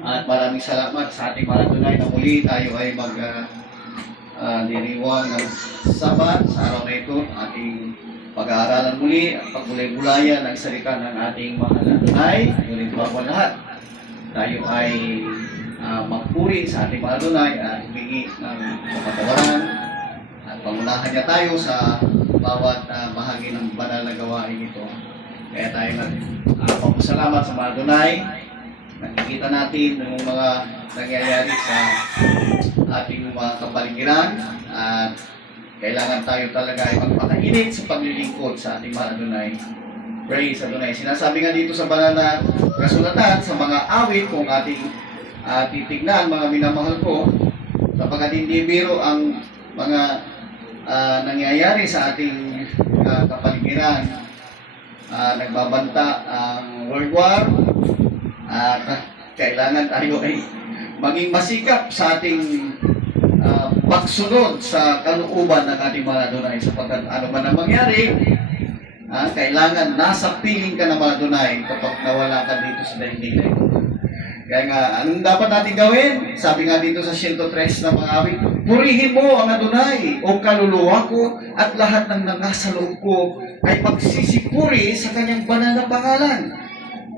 At maraming salamat sa ating mga tunay na muli tayo ay diriwang ng Sabat sa araw na ito. Ating pag-aaralan muli at pagbulay-bulayan ng salita ng ating mga tunay. Ngunit bago lahat, tayo ay magpuri sa ating mga tunay at humingi ng kapatawaran at pangunahan niya tayo sa bawat bahagi ng banal na gawain ito. Kaya tayo nagpapasalamat sa mga tunay. Nakikita natin yung mga nangyayari sa ating mga kapaligiran at kailangan tayo talaga ay magpakainit sa paglilingkod sa ating mga Adonai. Praise Adonai. Sinasabi nga dito sa banal na kasulatan sa mga awit kung ating titignan, mga minamahal ko, sapagkat hindi biro ang mga nangyayari sa ating kapaligiran. Nagbabanta ang World War at kailangan tayo ay maging masikap sa ating pagsunod sa kalooban ng ating mga Adonai, sapagkat ano man ang mangyari, kailangan nasa piling ka ng mga Adonai kapag nawala ka dito sa daigdig. Kaya nga, anong dapat natin gawin? Sabi nga dito sa 103 na mga awit, purihin mo ang Adonai o kaluluwa ko at lahat ng nangasa loob ko ay magsisipuri sa kanyang banal na pangalan.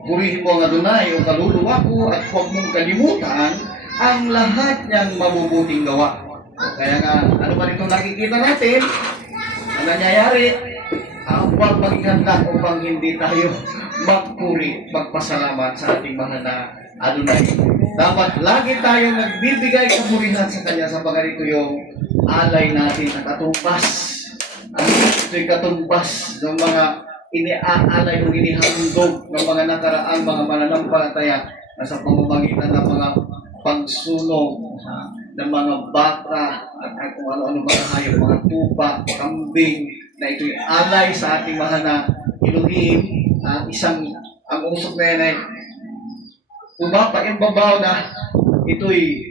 Purihin mo ang Adonai o kaluluwa ko at huwag mong kalimutan ang lahat niyang mabubuting gawa. Kaya nga, ano ba itong nakikita natin? Ang nangyayari, huwag maging handa upang hindi tayo magpuri, magpasalamat sa ating mahal na Adonai. Dapat lagi tayong nagbibigay kapurihan sa Kanya sa ito yung alay natin na katumbas. Ito yung katumbas ng mga iniaalay o inihandog ng mga nakaraang mga mananampalataya na sa pamamagitan ng mga pagsunog ng mga baka at kung ano-ano mga hayop, mga tupa, kambing, na ito'y alay sa ating mahal na Elohim. Ang usok na yan ay umapaibabaw na ito'y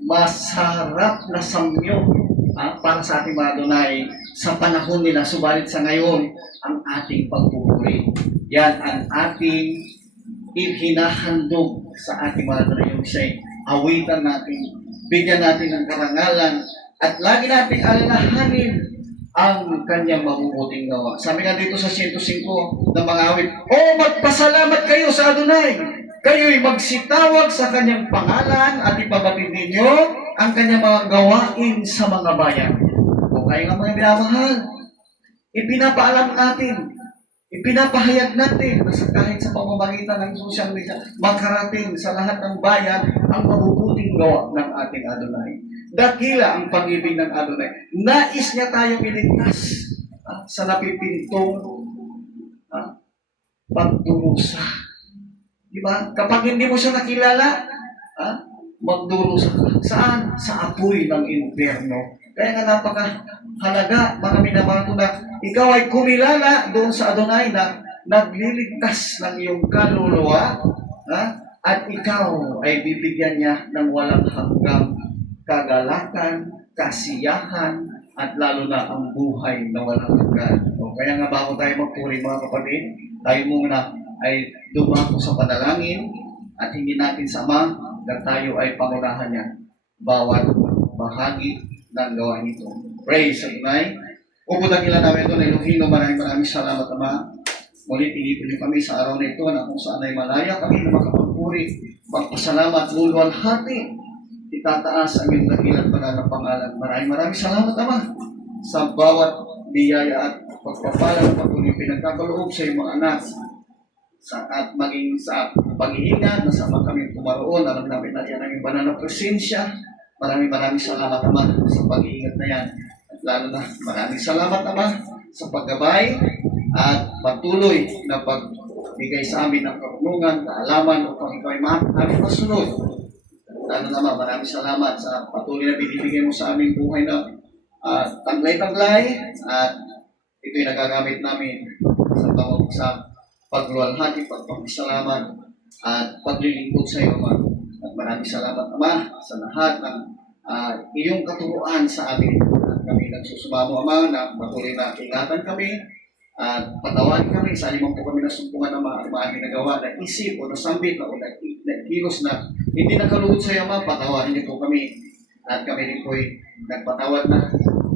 masarap na samyo para sa ating mga Adonai sa panahon nila. Subalit sa ngayon, ang ating pagpupuri. Yan ang ating hinahandog sa ating mga Adonai. Yung siya'y awitan natin, bigyan natin ng karangalan, at lagi natin alalahanin ang kanyang mabubuting gawa. Sabi nga dito sa 105 ng mga awit, magpasalamat kayo sa Adonai. Kayo'y magsitawag sa kanyang pangalan at ipabatid ninyo ang kanyang mga gawain sa mga bayan. Kaya nga mga minamahal, ipinapaalam natin, ipinapahayag natin na kahit sa pamamagitan ng social media, makarating sa lahat ng bayan ang mabubuting gawa ng ating Adonai. Dakila ang pag-ibig ng Adonai. Nais niya tayong iligtas sa napipintong pagdurusa. Diba? Kapag hindi mo siya nakilala, magdurusa ka. Saan? Sa apoy ng impyerno. Kaya nga napakahalaga, mga minamahal na ikaw ay kumilala doon sa Adonai na nagliligtas ng iyong kaluluwa, at ikaw ay bibigyan niya ng walang hanggang kagalakan, kasiyahan, at lalo na ang buhay na walang hanggan. Kaya nga bago tayo magpuri mga kapatid, tayo muna ay dumako sa panalangin at hindi natin sama na tayo ay pangunahan niya bawat bahagi ng gawain ito. Praise Adonai. Uputang ilan namin ito na Elohino, maraming salamat Ama. Mulit pinipin niyo kami sa araw na ito na kung saan ay malaya kami na makapagpuri, magpasalamat, luluwalhati, itataas ang iyong dakilang banal na pangalan. Maraming salamat Ama sa bawat biyaya at pagpapala at pagpunin pinagkakaloob sa iyong mga anak at maging sa pag-iingat na sama kami tumaroon. Alam namin na yan ang iyong banal na presensya. Maraming salamat Ama sa pag-iingat na yan. At lalo na maraming salamat Ama sa paggabay at patuloy na pagbigay sa amin ng karunungan, kaalaman upang ikaw ay aming masunod. Lalo naman, maraming salamat sa patuloy na binibigay mo sa aming buhay na taglay-taglay, at ito'y nagagamit namin sa pagluwalhati, pagpapasalamat at paglilingkod sa iyo, Ama. At maraming salamat Ama sa lahat ng iyong katuruan sa amin. At kami nagsusumamo Ama na patuloy na ingatan kami at patawarin kami sa alimang po kami nasumpungan ng mga aming nagawa na isip o nasambit o kilos na hindi nakaluhod sa Ama, patawarin niyo po kami. At kami rin po'y nagpatawad na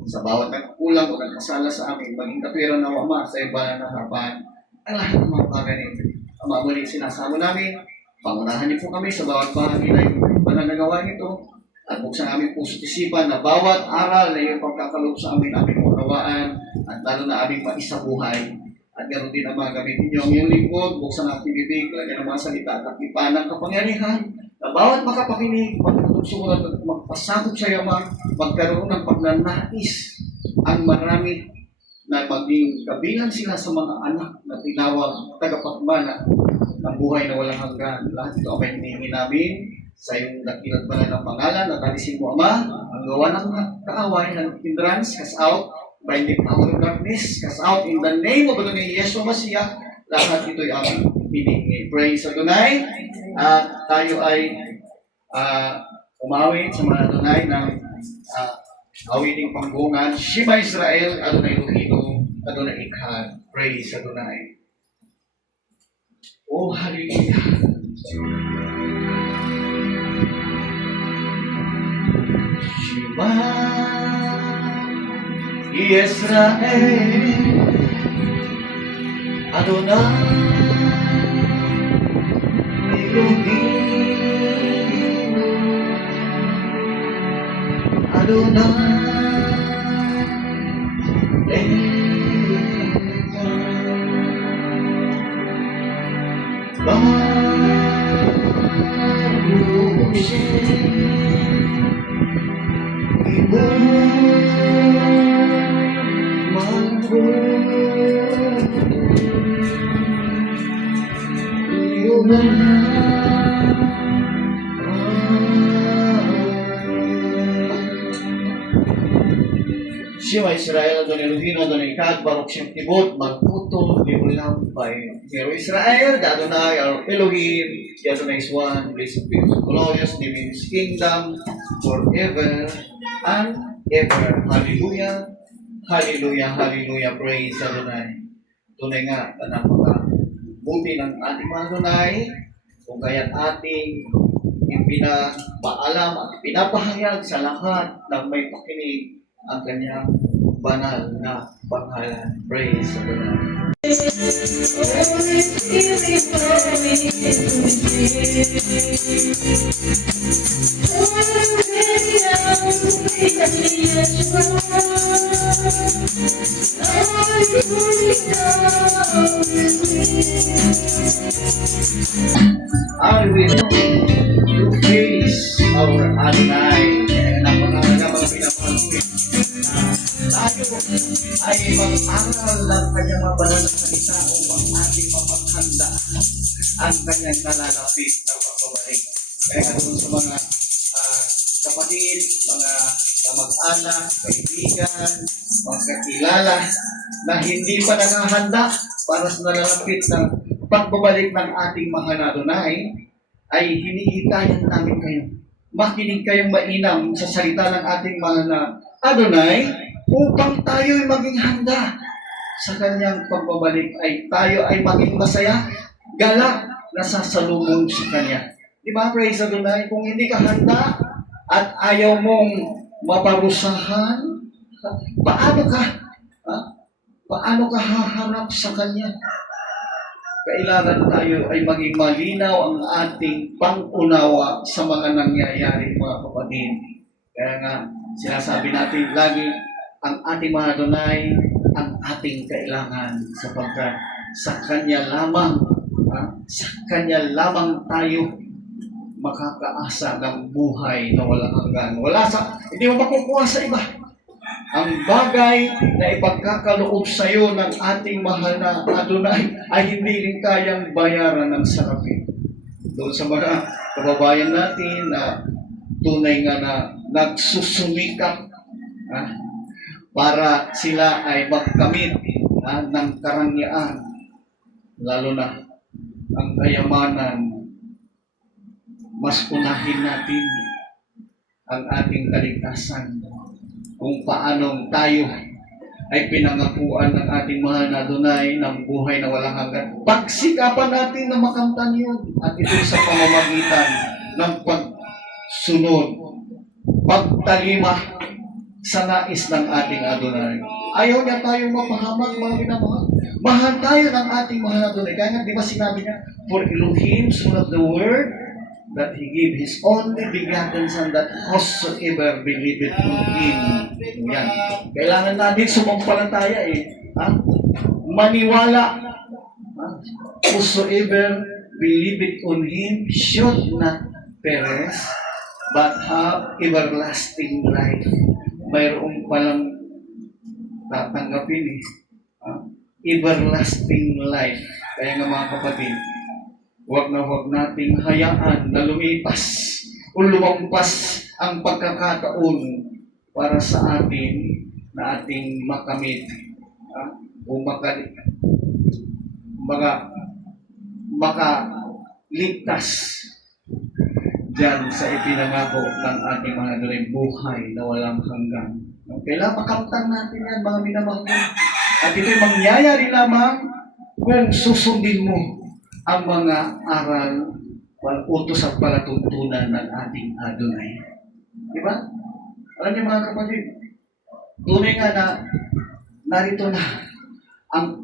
sa bawat nagkulang o nagkasala sa amin, maging katwiran ng Ama sa iba na harapan. Ang lahat ng mga bagay nito. Ama, muli sinasama namin, pangunahan niyo po kami sa bawat bahagi na yung pananagawa nito. At buksan namin puso't isipan na bawat aral na iyong pagkakaloob sa amin, aming unawaan, at lalo na aming paisabuhay. At ganoon din ang mga gamitin niyo ang iyong lingkod, buksan natin bibig, lagyan ng mga salita at aktipan ng kapangyarihan, na bawat makapakinig, magsusulat at magpasakot sa iyo, magkaroon ng pagnanais ang marami na maging kabilang sila sa mga anak na tinawag tagapagmana ng buhay na walang hanggan. Lahat ito ang may hinihingi namin sa iyong dakilat banal ng pangalan at alisin mo, Ama, ang gawa ng kaaway ng hindrance, cast out by the power of darkness, cast out in the name of the Lord Yeshua Mashiach. Lahat ito'y aming hinihingi. Praise Adonai. At tayo ay umawit sa mga Adonai ng awiting panggungan. Shema Israel, Adonai Elohim, Adonai Echad. Praise Adonai. Oh, hallelujah. Shema Israel, Adonai Elohim, Adonai Echad. Baruch Shema Israel, Adonai Elohim, Adonai Echad, Baruch Shem Kibot, Magputol, Limulam, by Hero Israel, the Adonai, our Elohim, the Adonai is one, blessed be His glorious name in His kingdom, forever and ever. Hallelujah, hallelujah, hallelujah, praise Adonai. Tunay nga, napaka-buti ng ating mga Adonai, kung kaya't ating ipinapaalam at pinapahayag sa lahat ng may pakinig ang kanyang banal na pangalan. Praise Adonai. I will to face our Adonai. Napakalaga mga pinapalapit. Tayo ay mag-aral ng kanyang mga banal na salita upang ating mapaghanda ang kanyang nalalapit na pagbabalik. Kaya kung sa mga kapatid, mga kamag-anak, kaibigan, mga kakilala na hindi pa nakahanda para sa nalalapit ng pagbabalik ng ating mahal na Adonai, ay hinihikayan namin kayo. Makinig kayong mainam sa salita ng ating mahal na Adonai upang tayo ay maging handa sa kanyang pagbabalik, ay tayo ay maging masaya, galak na sasalubong sa kanya. Di ba, praise Adonai? Kung hindi ka handa at ayaw mong maparusahan, paano ka? Paano ka haharap sa kanya? Kailangan tayo ay maging malinaw ang ating pang-unawa sa mga nangyayari, mga kapatid. Kaya nga, sinasabi natin lagi, ang ating mga Adonai, ang ating kailangan sapagkat sa Kanya lamang, tayo makakaasa ng buhay na walang hanggan. Hindi mo makukuha sa iba. Ang bagay na ipagkakaloob sa iyo ng ating mahal na Adonai ay hindi rin kayang bayaran ng salapi. Doon sa mga kababayan natin na tunay nga na nagsusumikap para sila ay magkamit ng karangyaan, lalo na ang kayamanan, mas unahin natin ang ating kaligtasan kung paanong tayo ay pinangakuan ng ating mahal na Adonai ng buhay na walang hanggan. Pagsikapan natin na makamtan yun. At ito sa pamamagitan ng pagsunod, pagtalima sa nais ng ating Adonai. Ayaw niya tayong mapahamak, mga minamahal. Mahal tayo ng ating mahal na Adonai. Kaya nga, di ba sinabi niya, for Elohim, so that the word that He gave His only begotten Son, that whosoever believeth on Him. Yan. Kailangan natin sumampalataya maniwala. Whosoever believeth on Him should not perish, but have everlasting life. Mayroon palang tatanggapin everlasting life. Kaya nga mga kapatid, huwag nating hayaan na lumipas o lumampas ang pagkakataon para sa atin na ating makamit o makaligtas dyan sa ipinangako ng ating mga buhay na walang hanggan. Kailangan makamtan natin yan, mga minamahal. At ito'y mangyayari lamang kung susundin mo ang mga aral, utos at palatuntunan ng ating Adonai. Di ba? Alam niyo mga kapatid, tunay nga na narito na ang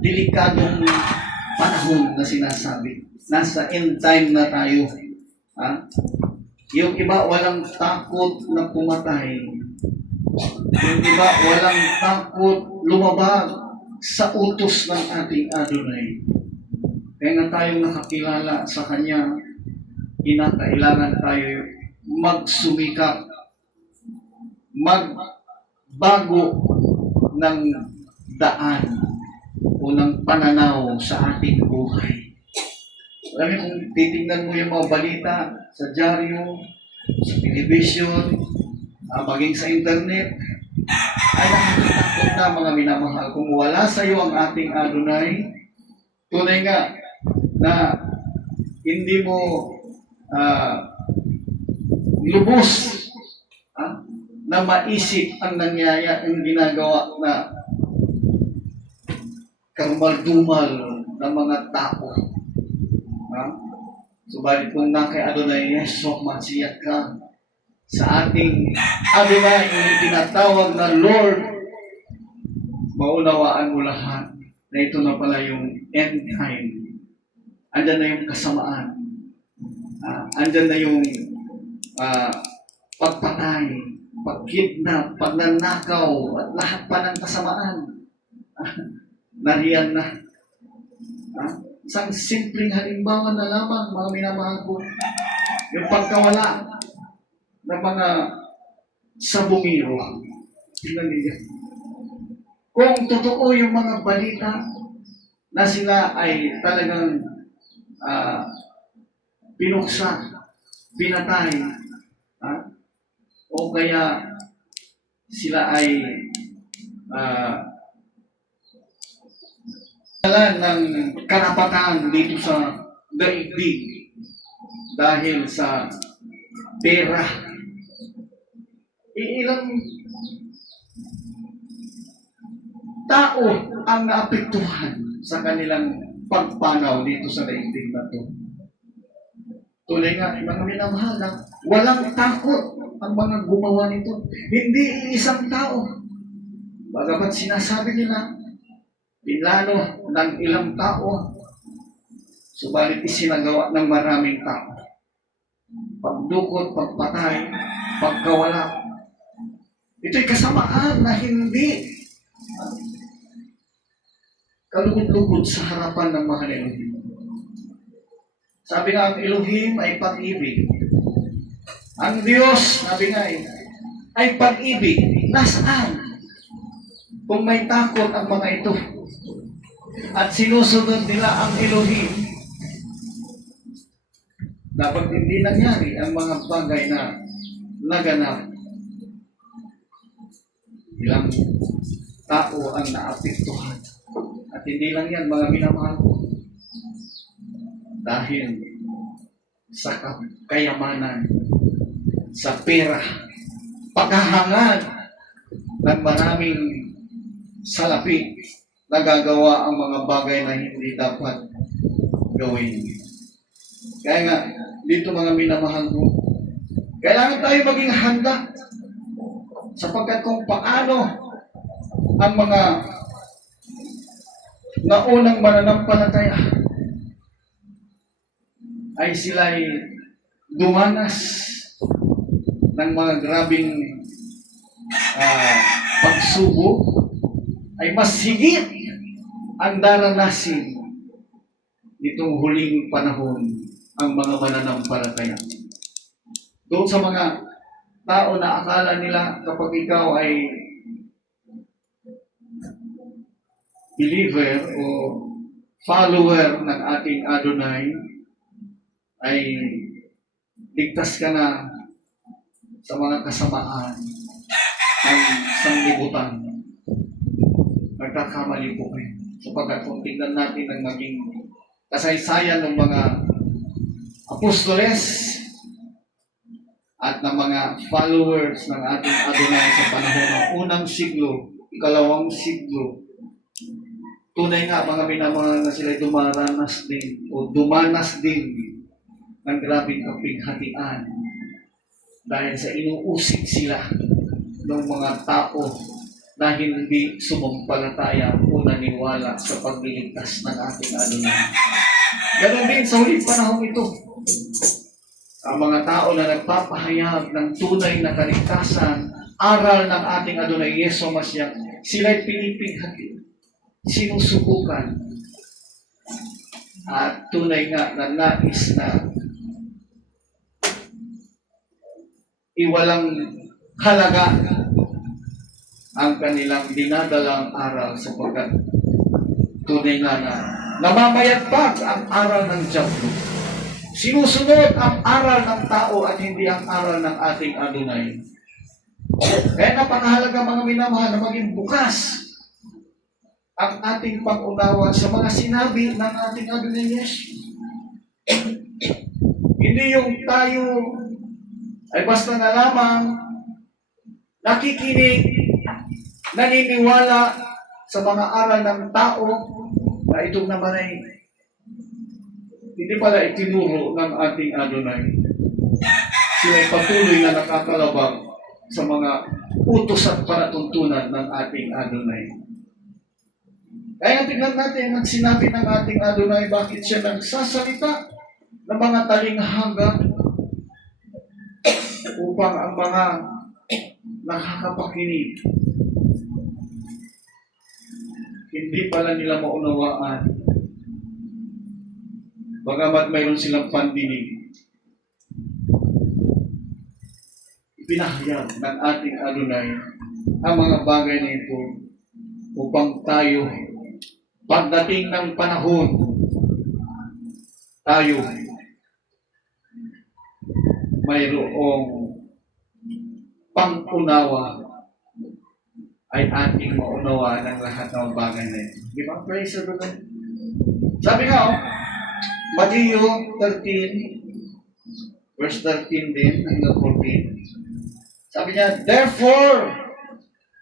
delikadong panahon na sinasabi. Nasa end time na tayo. Yung iba walang takot na pumatay. Yung iba walang takot lumabag sa utos ng ating Adonai. Kaya nga tayong nakakilala sa Kanya, kinakailangan tayo magsumikap, magbago ng daan o ng pananaw sa ating buhay. Alam niyo, kung titingnan mo yung mga balita sa dyaryo, sa television, maging sa internet, ay nakakatakot na mga minamahal. Kung wala sa iyo ang ating Adonai, tunay nga na hindi mo lubos na maisip ang ang ginagawa na karumal-dumal ng mga tao. Subalit kung na kay Adonai Yeshua Mashiach ka, sa ating Adonai yung tinatawag na Lord, maunawaan mo lahat na ito na pala yung end time. Andyan na yung kasamaan. Andyan na yung pagpatay, pagkidnap, pagnanakaw, at lahat pa ng kasamaan. Nariyan na. Isang simpleng halimbawa na lamang, mga minamahal ko, yung pagkawala ng mga sabungiro. Tingnan niyo. Kung totoo yung mga balita na sila ay talagang pinuksa, pinatay, o kaya sila ay ng karapatan dito sa daigdig dahil sa pera. Ilang tao ang naapektuhan sa kanilang pagpanaw dito sa daigdig na ito. Tuloy nga, mga minamahal na walang takot ang mga gumawa nito. Hindi isang tao. Bagamat sinasabi nila, pinlano ng ilang tao, subalit isinagawa ng maraming tao. Pagdukot, pagpatay, pagkawala. Ito'y kasamaan na hindi kalugod-lugod sa harapan ng mahal na Elohim. Sabi nga, ang Elohim ay pag-ibig. Ang Diyos, sabi nga ay pag-ibig. Nasaan? Kung may takot ang mga ito at sinusunod nila ang Elohim, dapat hindi nangyari ang mga bagay na naganap. Ilang tao ang naapektuhan. At hindi lang yan, mga minamahal ko. Dahil sa kayamanan, sa pera, paghahangad ng maraming salapi, nagagawa ang mga bagay na hindi dapat gawin. Kaya nga, dito mga minamahal ko, kailangan tayo maging handa sapagkat kung paano ang mga naunang mananampalataya ay sila'y dumanas ng mga grabing pagsubok, ay mas higit ang daranasin nitong huling panahon ang mga mananampalataya. Doon sa mga tao na akala nila kapag ikaw ay believer o follower ng ating Adonai, ay ligtas ka na sa mga kasamaan ng sanglibutan. Nagkakamali po kayo. Sapagkat kung tingnan natin ang maging kasaysayan ng mga apostoles at ng mga followers ng ating Adonai sa panahon ng unang siglo, ikalawang siglo, tunay nga mga minamahal na sila dumanas din ng grabing kapighatian dahil sa inuusig sila ng mga tao na hindi sumampalataya o naniwala sa pagliligtas ng ating Adonai. Ganon din sa huling panahon ito. Ang mga tao na nagpapahayag ng tunay na kaligtasan, aral ng ating Adonai Yesu Masya, sila'y pinipighati, sinusubukan, at tunay nga na nais na iwalang halaga ang kanilang dinadalang aral sapagkat tunay nga na namamayagpag ang aral ng Diablo. Sinusunod ang aral ng tao at hindi ang aral ng ating Adonai. Kaya napakahalaga mga minamahal na maging bukas ang ating pag-unawa sa mga sinabi ng ating Adonai Yesu. Hindi yung tayo ay basta na lamang nakikinig, naniniwala sa mga aral ng tao na itong naman ay hindi pala itinuro ng ating Adonai. Sila ay patuloy na nakakalabang sa mga utos at panatuntunan ng ating Adonai. Kaya tingnan natin ang sinabi ng ating Adonai, bakit siya nagsasalita ng mga talinghaga upang ang mga nakakapakinig hindi pala nila maunawaan. Bagamat mayroon silang pandinig, ipinahayag ng ating Adonai ang mga bagay na ito upang tayo, pagdating ng panahon, tayo mayroong pang-unawa ay ating maunawa ng lahat ng bagay na ito. Di ba? Praise the Lord. Sabi nga, Matthew 13, verse 13 din, hanggang 14. Sabi niya, therefore,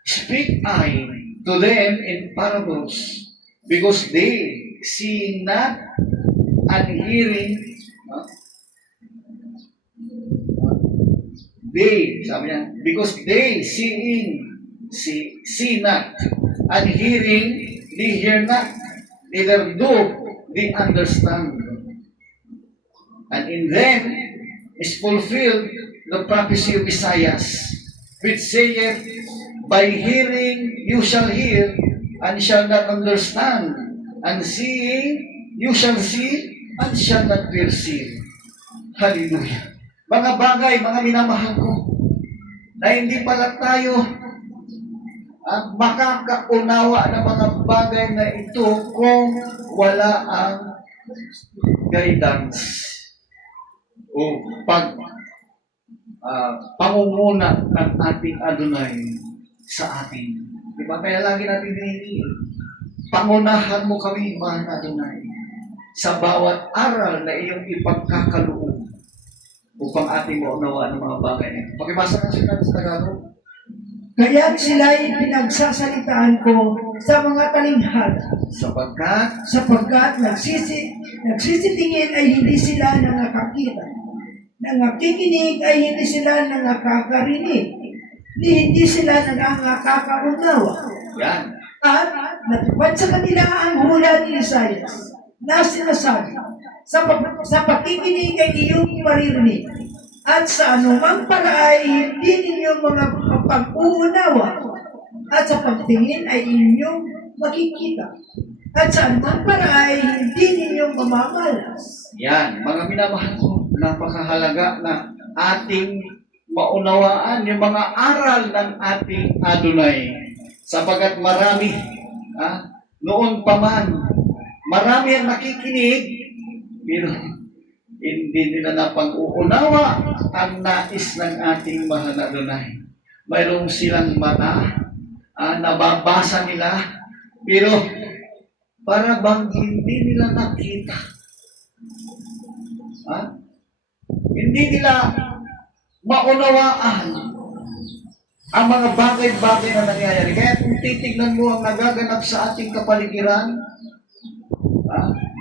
speak I to them in parables, because they see not and hearing, sabi niya, because they see not, and hearing, they hear not, neither do they understand. And in them is fulfilled the prophecy of Isaiah, which saith, by hearing you shall hear, and shall not understand, and seeing you shall see, and shall not perceive. Hallelujah. Mga bagay, mga minamahal ko, na hindi pala tayo at makakaunawa ng mga bagay na ito kung wala ang guidance o pangunguna ng ating Adonai sa atin. Diba? Kaya lagi natin hinihingi, pangunahan mo kami, mahal na Adonai, sa bawat aral na iyong ipagkakaloob upang ating maunawa ng mga bagay na ito. Pakibasa na sila sa Tagalog. Kaya't sila'y pinagsasalitaan ko sa mga talinghaga, sapagkat nagsisitingin ay hindi sila nangakakita, nangakikinig ay hindi sila nangakakarinig, hindi sila nangakakaunawa. Yan. At natupad sa kanila ang hula ni Isaias na sinasabi, sa pakikinig ay iyong maririnig, at sa anumang paraay hindi ninyo mga pag-uunawa, at sa pagtingin ay inyong makikita, at sa anumang paraay hindi ninyo mamamalas. Yan. Mga minamahal ko, napakahalaga na ating maunawaan yung mga aral ng ating Adonai. Sapagat marami, noon pa man, marami ang nakikinig, pero hindi nila napag-uunawa ang nais ng ating mahal na Adonai. Mayroong silang mata, nababasa nila, pero para bang hindi nila nakita. Hindi nila maunawaan ang mga bagay-bagay na nangyayari. Kaya kung titignan mo ang nagaganap sa ating kapaligiran,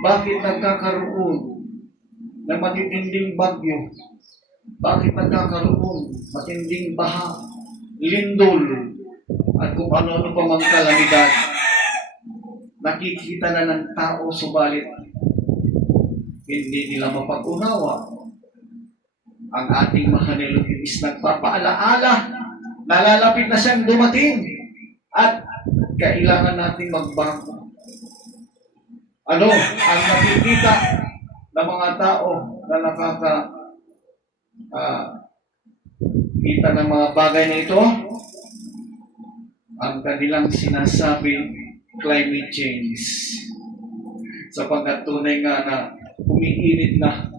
bakit nagkakaroon ng matitinding bagyo? Bakit nagkakaroon matinding baha, lindol, at kung ano-ano pa mang kalamidad? Nakikita na ng tao, subalit hindi nila mapag-unawa. Ang ating mahal na Elohim is nagpapaalaala, nalalapit na siyang dumating, at kailangan nating magbago. Ano ang nakikita ng mga tao na kita ng mga bagay na ito? Ang kanilang sinasabi, climate change. Sapagkat tunay nga na umiinit na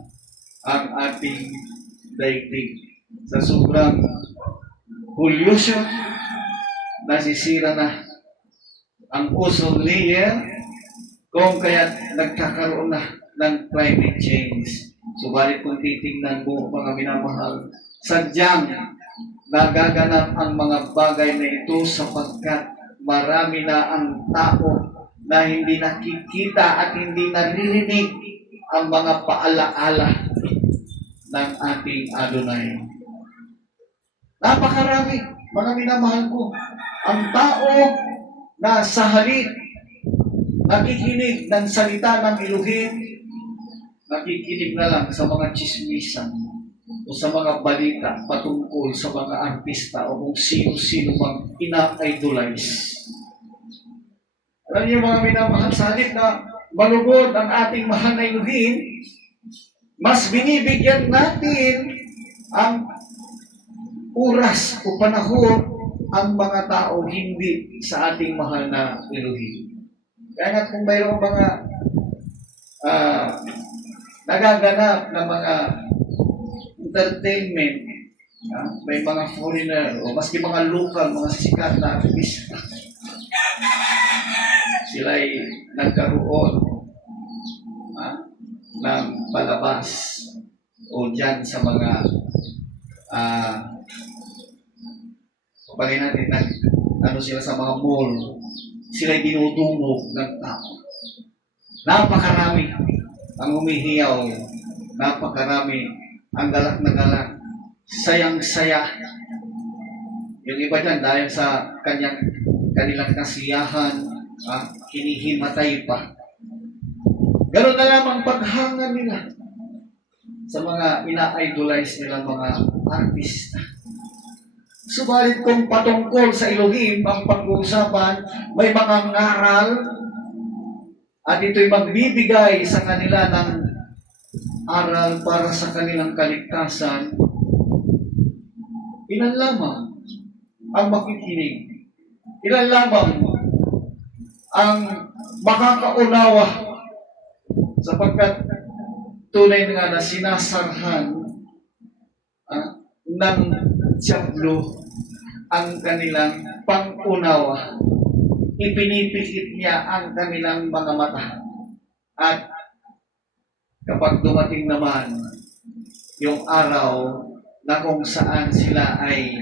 ang ating daigdig. Sa sobrang pollution, nasisira na ang ozone layer, kung kaya nagkakaroon na ng climate change. Subalit kung titingnan mo, mga minamahal, sadyang nagaganap ang mga bagay na ito sapagkat marami na ang tao na hindi nakikita at hindi naririnig ang mga paalaala ng ating Adonai. Napakarami, mga minamahal ko, ang tao na sa halip nakikinig ng salita ng Elohim, nakikinig na lang sa mga chismisan o sa mga balita patungkol sa mga artista o kung sino-sino mang ina-idolize. Alam niyo mga minamahal, sa halip na malugod ang ating mahal na Elohim, mas binibigyan natin ang oras o panahon ang mga tao hindi sa ating mahal na Elohim. Kaya nga kung mayroong mga nagaganap na mga entertainment, may mga foreigner o maski mga local, mga sikat na artista, sila'y nagkaroon ng palabas o dyan sa mga pagay natin na sila sa mga mall, sila'y dinudungog ng tao. Napakarami ang humihiyaw, napakarami ang galak na galak, sayang-saya. Yung iba dyan, dahil sa kanilang kasiyahan, hinihimatay pa. Ganoon na lamang paghanga nila sa mga ina-idolize nilang mga artista. Subalit kung patungkol sa Elohim ang pag-uusapan, may mga ngaral at ito'y magbibigay sa kanila ng aral para sa kanilang kaligtasan. Ilan lamang ang makikinig? Ilan lamang ang makakaunawa? Sapagkat tunay nga na sinasarhan ng Diablo ang kanilang pang-unawa. Ipinipikit niya ang kanilang mga mata. At kapag dumating naman yung araw na kung saan sila ay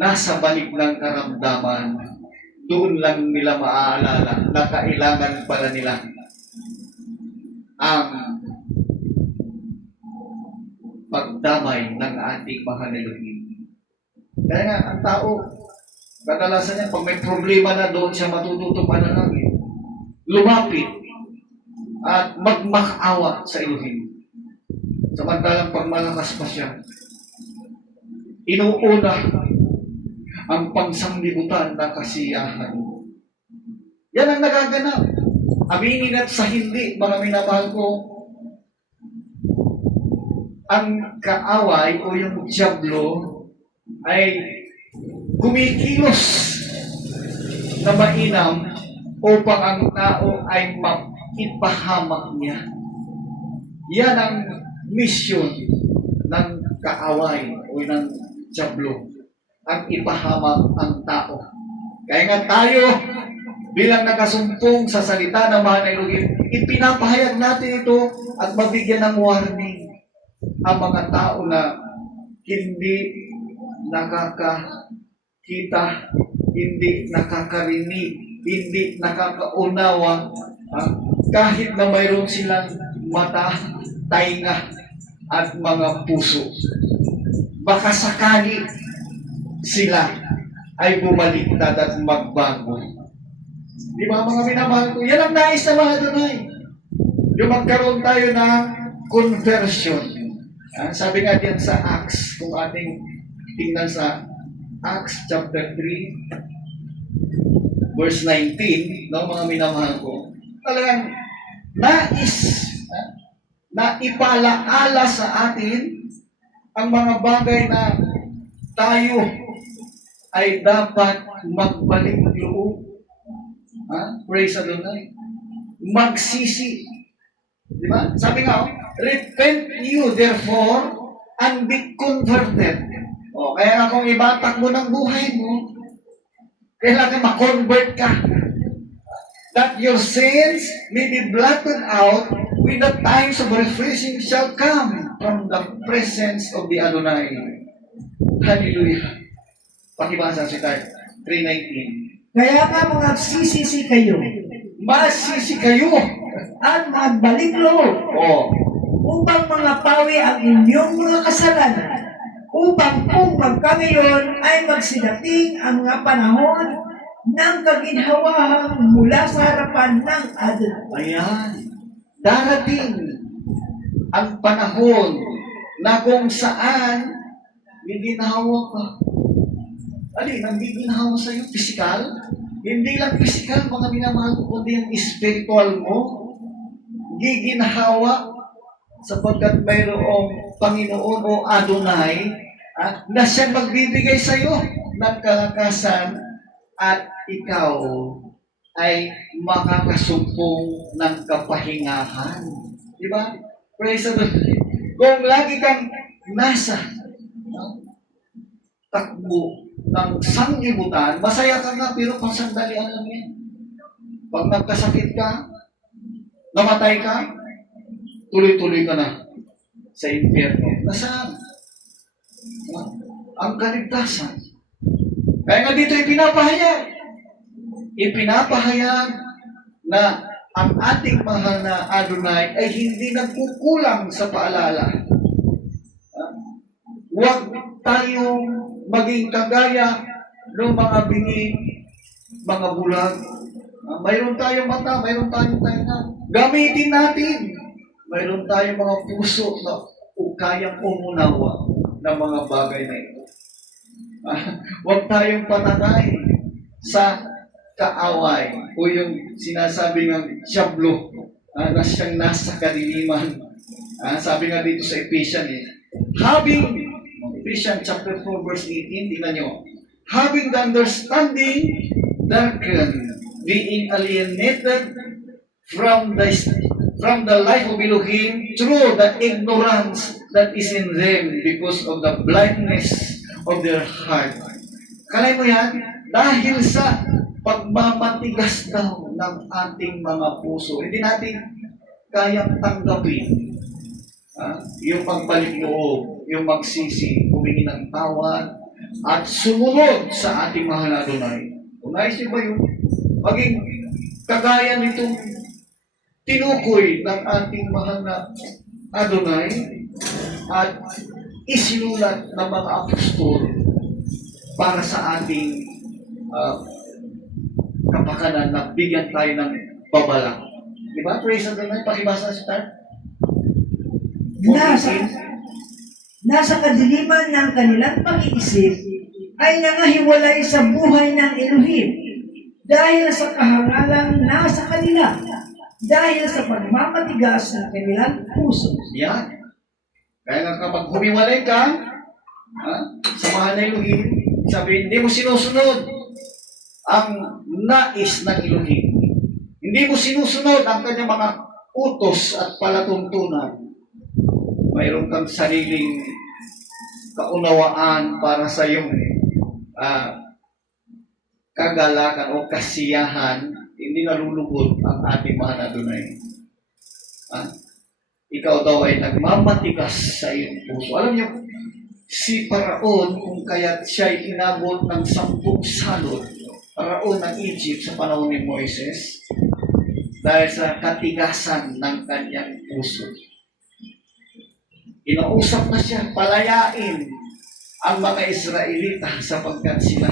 nasa balik ng karamdaman, doon lang nila maaalala na kailangan pala nila ang pagdamay ng ating mahal na Elohim. Kaya nga, ang tao, kadalasan niya, pag may problema na doon siya matututo panalangin, lumapit at magmakaawa sa Elohim. Samantalang pag malakas pa siya, inuuna ang pangsanglibutan ng kasiyahan. Yan ang nagaganap. Aminin at sa hindi, mga minamahal ko, ang kaaway o yung diablo ay kumikilos na mainam upang ang tao ay maipahamak niya. Yan ang misyon ng kaaway o ng diablo, ang ipahamak ang tao. Kaya nga tayo, bilang nakasumpong sa salita ng mahal na Elohim, ipinapahayag natin ito at mabigyan ng warning ang mga tao na hindi nakakakita, hindi nakakarinig, hindi nakakaunawa, kahit na mayroon silang mata, tainga, at mga puso. Baka sakali sila ay bumaliktad at magbago. Di ba mga minamahal ko? Yan ang nais na mga Adonai. Yung magkaroon tayo ng conversion. Sabi nga diyan sa Acts, kung ating tingnan sa Acts chapter 3, verse 19, no, mga minamahal ko, talagang na ipalaala sa atin ang mga bagay na tayo ay dapat magbalik loob. Praise Adonai. Magsisi. Di ba? Sabi nga, repent you therefore and be converted. Kaya nga kung ibatak mo ng buhay mo, kailangan ma-convert ka. That your sins may be blotted out when the times of refreshing shall come from the presence of the Adonai. Hallelujah. Pakibasa si 3:19. Kaya nga mga sisisi kayo, Masisi kayo. at magbalik loob, upang pawi ang inyong mga kasalanan, upang kung magkagayon ay magsidating ang mga panahon ng kaginhawahang mula sa harapan ng Adonai. Ayan. Darating ang panahon na kung saan giginhawa ka. Alin, ang giginhawa sa iyo, physical? Hindi lang physical, mga minamahal ko, kundi yung spiritual mo. Giginhawa sapagkat mayroong Panginoon o Adonai na siya magbibigay sa iyo ng kalakasan at ikaw ay makakasumpong ng kapahingahan. Di ba? Praise the Lord. Kung lagi kang nasa takbo ng sanglibutan, masaya ka nga pero pang sandalian lang yan. Pag nagkasakit ka, namatay ka, tuloy-tuloy ka na sa impyerno. Nasaan? Ang kaligtasan. Kaya nga dito ipinapahayag na ang ating mahal na Adonai ay hindi nagkukulang sa paalala. Huwag tayong maging kagaya ng mga bingi, mga bulag. Mayroon tayong mata, mayroon tayong tainga. Gamitin natin. Mayroon tayong mga puso na kayang umunawa ng mga bagay na ito. Huwag tayong patatay sa kaaway o yung sinasabi ng diablo na siyang nasa kadiliman. Sabi nga dito sa Ephesians, Ephesians chapter 4 verse 18, tingnan nyo. Having the understanding darkened, being alienated from the life of Elohim through the ignorance that is in them because of the blindness of their heart. Kalay mo yan? Dahil sa pagmamatigas daw ng ating mga puso, hindi natin kayang tanggapin yung pagbalik loob, yung magsisi, humingi ng tawad, at sumunod sa ating mahal na Adonai. Kung naisip ba yun, maging kagaya nitong tinukoy ng ating mahal na Adonai at isinulat ng mga apostol para sa ating kapakanan na bigyan tayo ng babala. Diba? Praise Adonai. Pakibasa sa start. Nasa kadiliman ng kanilang pag-iisip ay nangahiwalay sa buhay ng Elohim dahil sa kahangalang nasa kanila, dahil sa pagmamatigas ng kanilang puso. Yan. Kaya nga kapag humiwalay ka sa mahal na Elohim, sabi, hindi mo sinusunod ang nais ng Elohim. Hindi mo sinusunod ang kanyang mga utos at palatuntunan. Mayroon kang sariling kaunawaan para sa iyong kagalakan o kasiyahan, hindi nalulugod ang ating mahal na Adonai. Ikaw daw ay nagmamatigas sa iyong puso. Alam niyo, si Paraon, kung kaya't siya ay inabot ng 10 salot, Paraon ng Egypt sa panahon ni Moises, dahil sa katigasan ng kanyang puso. Inausap na siya, palayain ang mga Israelita sapagkat sila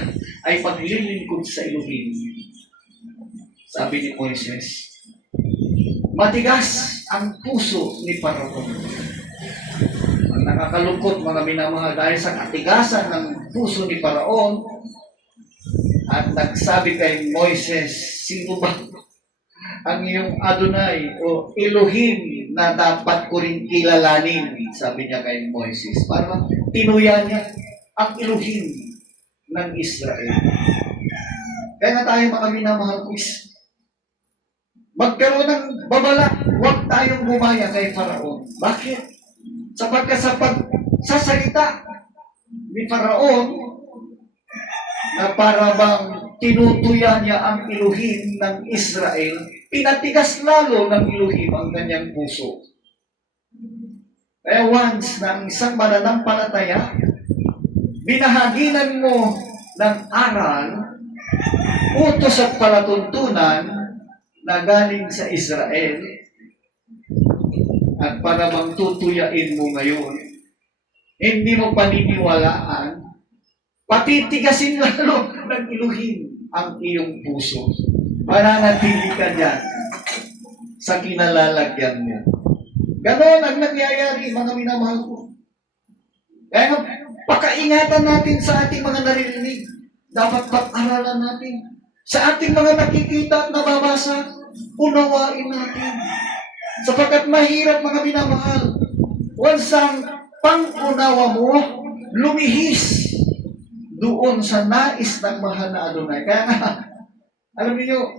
ay paglilingkod sa Elohim. Sabi ni Moises, matigas ang puso ni Paraon. Ang nakakalungkot, mga minamahal, dahil sa katigasan ng puso ni Paraon, at nagsabi kay Moises, sino ba ang iyong Adonai o Elohim na dapat ko rin kilalanin? Sabi niya kay Moises. Para tinuyan niya ang Elohim ng Israel. Kaya nga tayo, mga minamahal ko, magkaroon ng babala, huwag tayong bumaya kay Faraon. Bakit? Sapagkat sa pagsasalita ni Faraon, na para bang tinutuya niya ang Elohim ng Israel, pinatigas lalo ng Elohim ang kanyang puso. Kaya once na ang isang mananampalataya, binahaginan mo ng aral, utos at palatuntunan na galing sa Israel, at para bang tutuyain mo ngayon, hindi mo paniniwalaan, patitigasin lalo ng Elohim ang iyong puso. Mananatili ka dyan sa kinalalagyan mo. Ganon ang nangyayari, mga minamahal ko. Kaya pakaingatan natin sa ating mga naririnig. Dapat pag-aralan natin. Sa ating mga nakikita at nababasa, unawain natin. Sapagkat mahirap, mga minamahal. Once ang pang-unawa mo, lumihis doon sa nais ng mahal na Adonai. Kaya nga, alam niyo,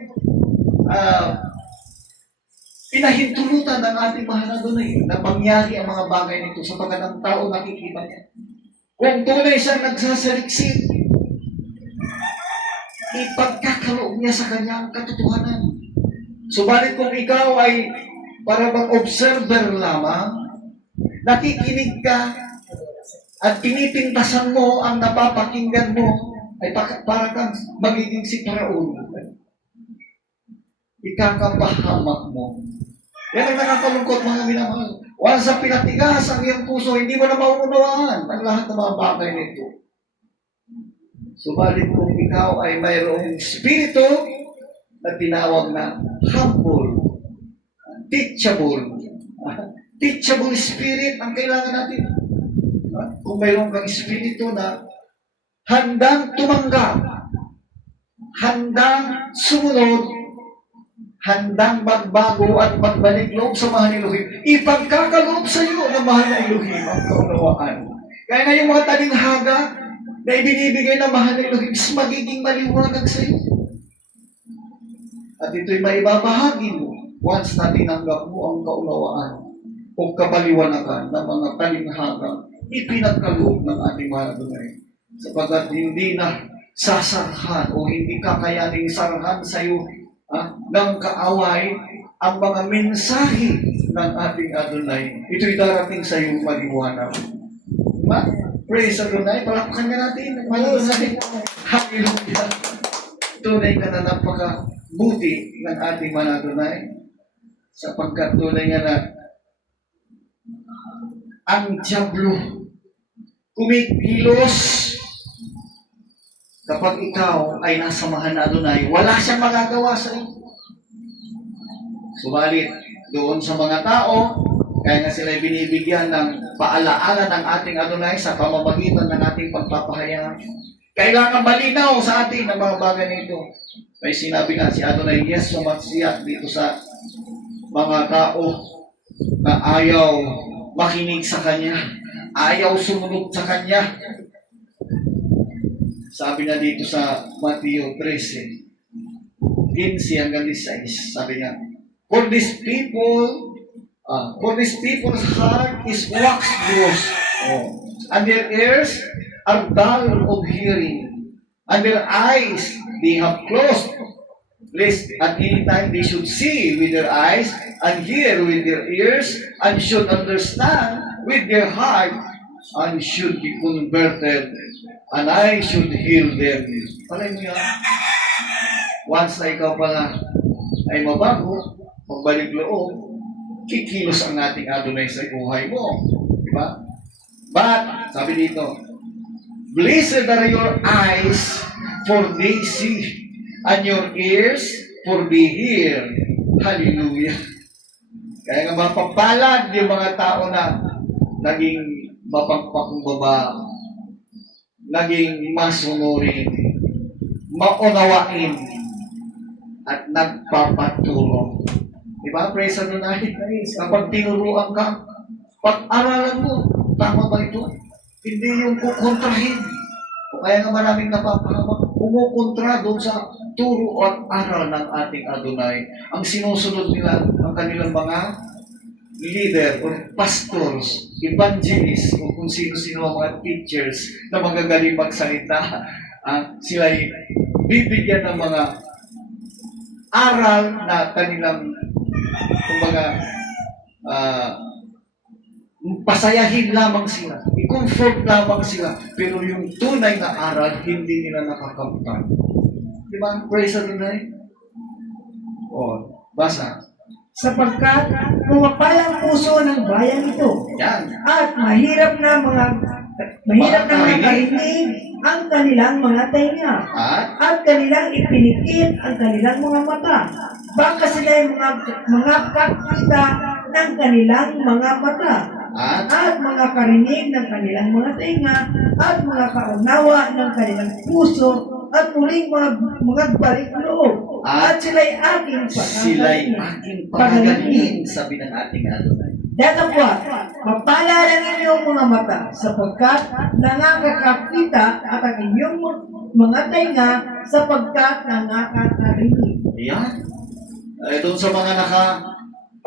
pinahintulutan ng ating mahal na Adonai na mangyari ang mga bagay nito sapagkat ang tao nakikita niya. Kung tunay siyang nagsasaliksik, ipagkakaloob niya sa kanyang katotohanan. Subalit kung ikaw ay para bang observer lamang, nakikinig ka at pinipintasan mo ang napapakinggan mo, ay para kang magiging si Paraon. Ikakapahamak mo. Yan ang nakakalungkot, mga minamahal. Once sa pinatigas ang iyong puso, hindi mo na mauunawaan ang lahat ng mga bagay nito. Subalit kung ikaw ay mayroong spirito na tinawag na humble, teachable spirit ang kailangan natin. Kung mayroong kang espiritu na handang tumanggap, handang sumunod, handang magbago at magbalik loob sa mahal na Elohim, ipagkakaloob sa iyo ng mahal na Elohim ang kaunawaan. Kaya na yung mga talinghaga na ibinibigay ng mahal na Elohim is magiging maliwanag sa iyo. At ito'y maibabahagi mo once na tinanggap mo ang kaunawaan o kapaliwanagan ng mga talinghaga ipinagkaloob ng ating mahal na Adonai. Sapagkat hindi na sasarhan o hindi kakayaning sarhan sa iyo ng kaaway ang mga mensahe ng ating Adonai. Ito'y darating sa iyong maliwanag. Diba? Praise the Lord. Palakpakan ka natin. Palakpakan natin. Hallelujah. Tunay ka na napakabuti ng ating mga Adonai. Sapagkat tunay nga na ang Diablo kumikilos kapag ikaw ay nasamahan na Adonai. Wala siyang magagawa sa iyo. Subalit, doon sa mga tao, kaya nga sila binibigyan ng paalaala ng ating Adonai sa pamamagitan ng ating pagpapahayag. Kailangan malinaw sa atin ang mga bagay nito. May sinabi na si Adonai, yes, sumaksiyak dito sa mga tao na ayaw makinig sa Kanya, ayaw sumunod sa Kanya. Sabi na dito sa Mateo 13, 15 hanggang 16, sabi niya, For these people's heart is wax gross, and their ears are dull of hearing, and their eyes they have closed, lest at any time they should see with their eyes, and hear with their ears, and should understand with their heart, and should be converted, and I should heal them. Palay mo yan. Once na ikaw pala ay mabago, magbalik loob, kikilos ang ating Adonai sa buhay mo. Diba? But, sabi dito, blessed are your eyes, for they see, and your ears, for they hear. Hallelujah. Kaya nga mapapalad yung mga tao na naging mapagpakumbaba, naging masunurin, maunawain, at nagpapaturo. Diba? Praise the Lord. Kapag tinuruan ka, pag-aralan mo, tama ba ito? Hindi yung kukontrahin. O kaya nga maraming napapahamak, kumukontra doon sa turo at aral ng ating Adonai. Ang sinusunod nila, ang kanilang mga leader or pastors, evangelists, o kung sino-sino ang mga teachers na magagaling magsalita, sila'y bibigyan ng mga aral na kanilang kumbaga, pasayahin lamang sila, i-comfort lamang sila, pero yung tunay na aral, hindi nila nakakamtan. Di ba? Praise the Lord. Basa. Sapagkat pumapalang puso ng bayan ito, Yan. at mahirap na mga karinig ang kanilang mga tenga, at kanilang ipinikit ang kanilang mga mata. Baka sila ay mga kakita ng kanilang mga mata, at mga karinig ng kanilang mga tenga, at mga kaunawa ng kanilang puso, at muling mga balik loob, at sila'y aking pagagalingin, sabi ng ating Adonai. Datapwat, mapala ang inyong mga mata, sapagkat nangakakakita, at ang inyong mga tenga, sapagkat nangakakarinig. Ayan. Doon sa mga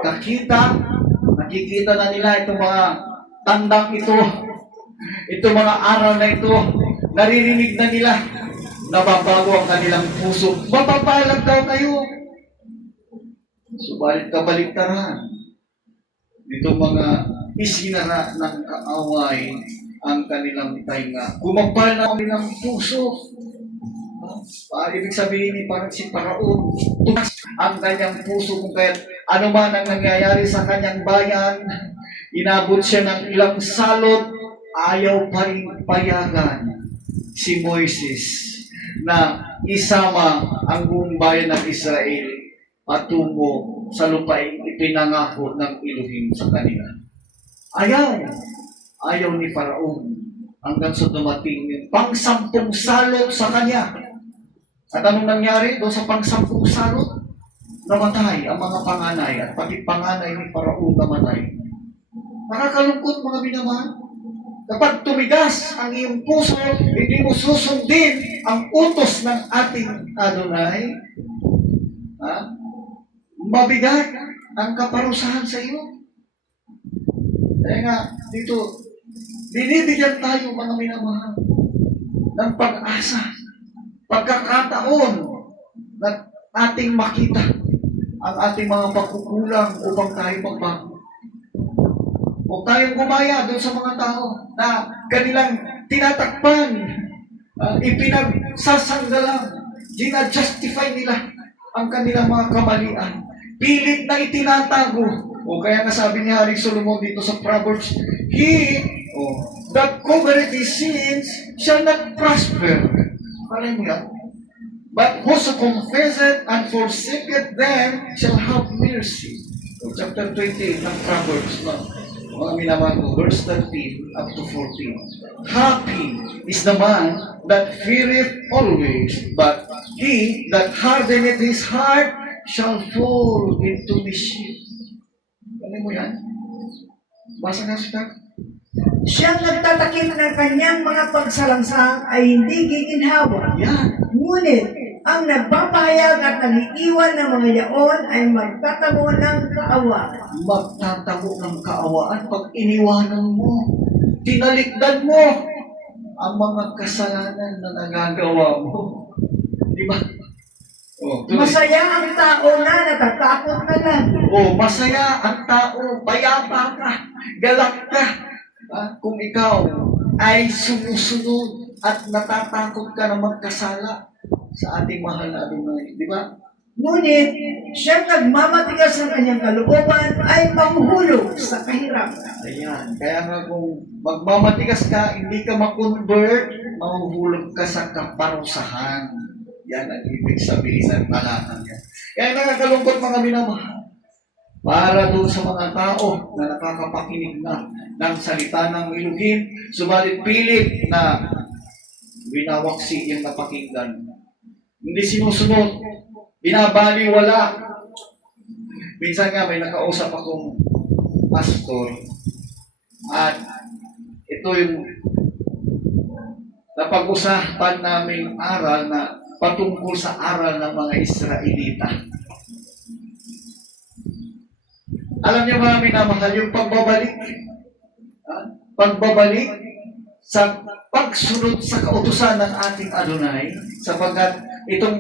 nakikita na nila itong mga tandang ito, itong mga aral na ito, naririnig na nila, nababago ang kanilang puso. Mapapalag daw kayo. Subalit kabaliktaran. Itong mga isinara ng kaaway ang kanilang tainga. Kumapal na ang kanilang puso. Ibig sabihin ni parang si Paraon, tumas ang kanyang puso kung kaya ano man ang nangyayari sa kanyang bayan, inabot siya ng ilang salot, ayaw pa rin payagan si Moises na isama ang buong bayan ng Israel patungo sa lupain ipinangako ng Elohim sa kanila. Ayaw ni Paraon hanggang sa dumating yung pang-sampung salot sa kanya. At anong nangyari doon sa pang-sampung salot? Namatay ang mga panganay at pati panganay ni Paraon namatay. Nakakalungkot mga binamahal. Kapag tumigas ang iyong puso, hindi mo susundin ang utos ng ating Adonai, mabigat ang kaparusahan sa iyo. Kaya nga, dito, binibigyan tayo mga minamahal ng pag-asa, pagkakataon na ating makita ang ating mga pagkukulang upang tayo magbago. Huwag tayong gumaya doon sa mga tao na kanilang tinatakpan, ipinagsasanggalang, ginajustify nila ang kanilang mga kamalian. Pilit na itinatago. O kaya nga sabi ni Haring Solomon dito sa Proverbs, He that covereth his sins shall not prosper. Alam mo yan? But whoso confesseth and forsaketh them shall have mercy. So, chapter 28 ng Proverbs, no? Mga minamahal ko, verse 13 up to 14. Happy is the man that feareth always, but he that hardeneth his heart shall fall into mischief. Alam mo yan? Basa nga siya. Siyang nagtatakip ng kanyang mga pagsalangsang ay hindi giginhawa. Yan. Ngunit, ang nagpapahayag at nag-iiwan ng mga yaon ay magtatamo ng kaawa. Magtatamo ng kaawaan pag iniwanan mo. Tinalikdan mo ang mga kasalanan na nagagawa mo. Di ba? Masaya ang tao na natatakot na lang. Masaya ang tao, payapa ka, galak ka. Kung ikaw ay sumusunod at natatakot ka na magkasala sa ating mahal na Adonai. Di ba? Ngunit, siyang nagmamatigas ng kanyang kalooban ay manghuhulog sa kahirapan. Ayan. Kaya nga kung magmamatigas ka, hindi ka makonvert, mahuhulog ka sa kaparusahan. Yan ang ibig sabihin ng talata niya. Kaya nakakalungkot mga minamahal. Para doon sa mga tao na nakakapakinig na ng salita ng Elohim, subalit pilit na winawaksi yung napakinggan. Hindi sinusunod, binabaliwala. Minsan nga may nakausap akong pastor at ito yung napag-usapan naming aral na patungkol sa aral ng mga Israelita. Alam niyo mga minamahal, yung pagbabalik sa pagsunod sa kautusan ng ating Adonai, sapagkat itong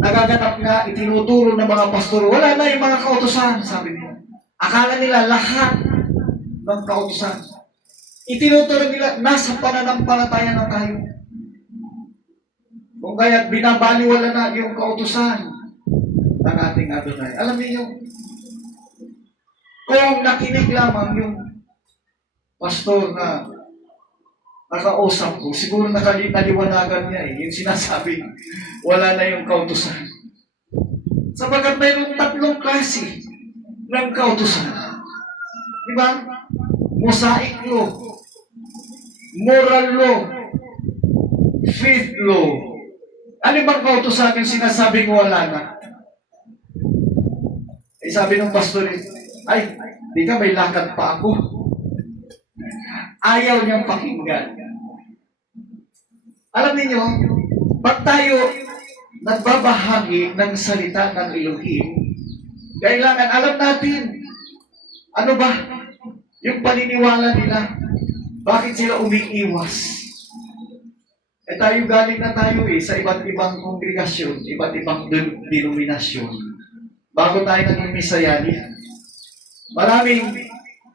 nagaganap nga, itinuturo ng mga pastor, wala na yung mga kautusan, sabi nila. Akala nila lahat ng kautusan. Itinuturo nila, nasa pananampalataya na tayo. Kung kaya binabaliwala na yung kautusan ng ating Adonai. Alam niyo, kung nakinig lamang yung pastor na nakausap ko, siguro naliwanagan niya yung sinasabi, wala na yung kautusan. Sabagat mayroong 3 klase ng kautusan. Di ba? Mosaic law, moral law, faith law. Ano bang kautusan yung sinasabing wala na? Sabi ng pastor, ay, di ka may lakad pa ako. Ayaw niyang pakinggan. Alam niyo, pag tayo nagbabahagi ng salita ng Elohim, kailangan alam natin, ano ba yung paniniwala nila? Bakit sila umiiwas? Tayo galing na tayo sa iba't ibang kongregasyon, iba't ibang denominasyon. Bago tayo naging Misayani, maraming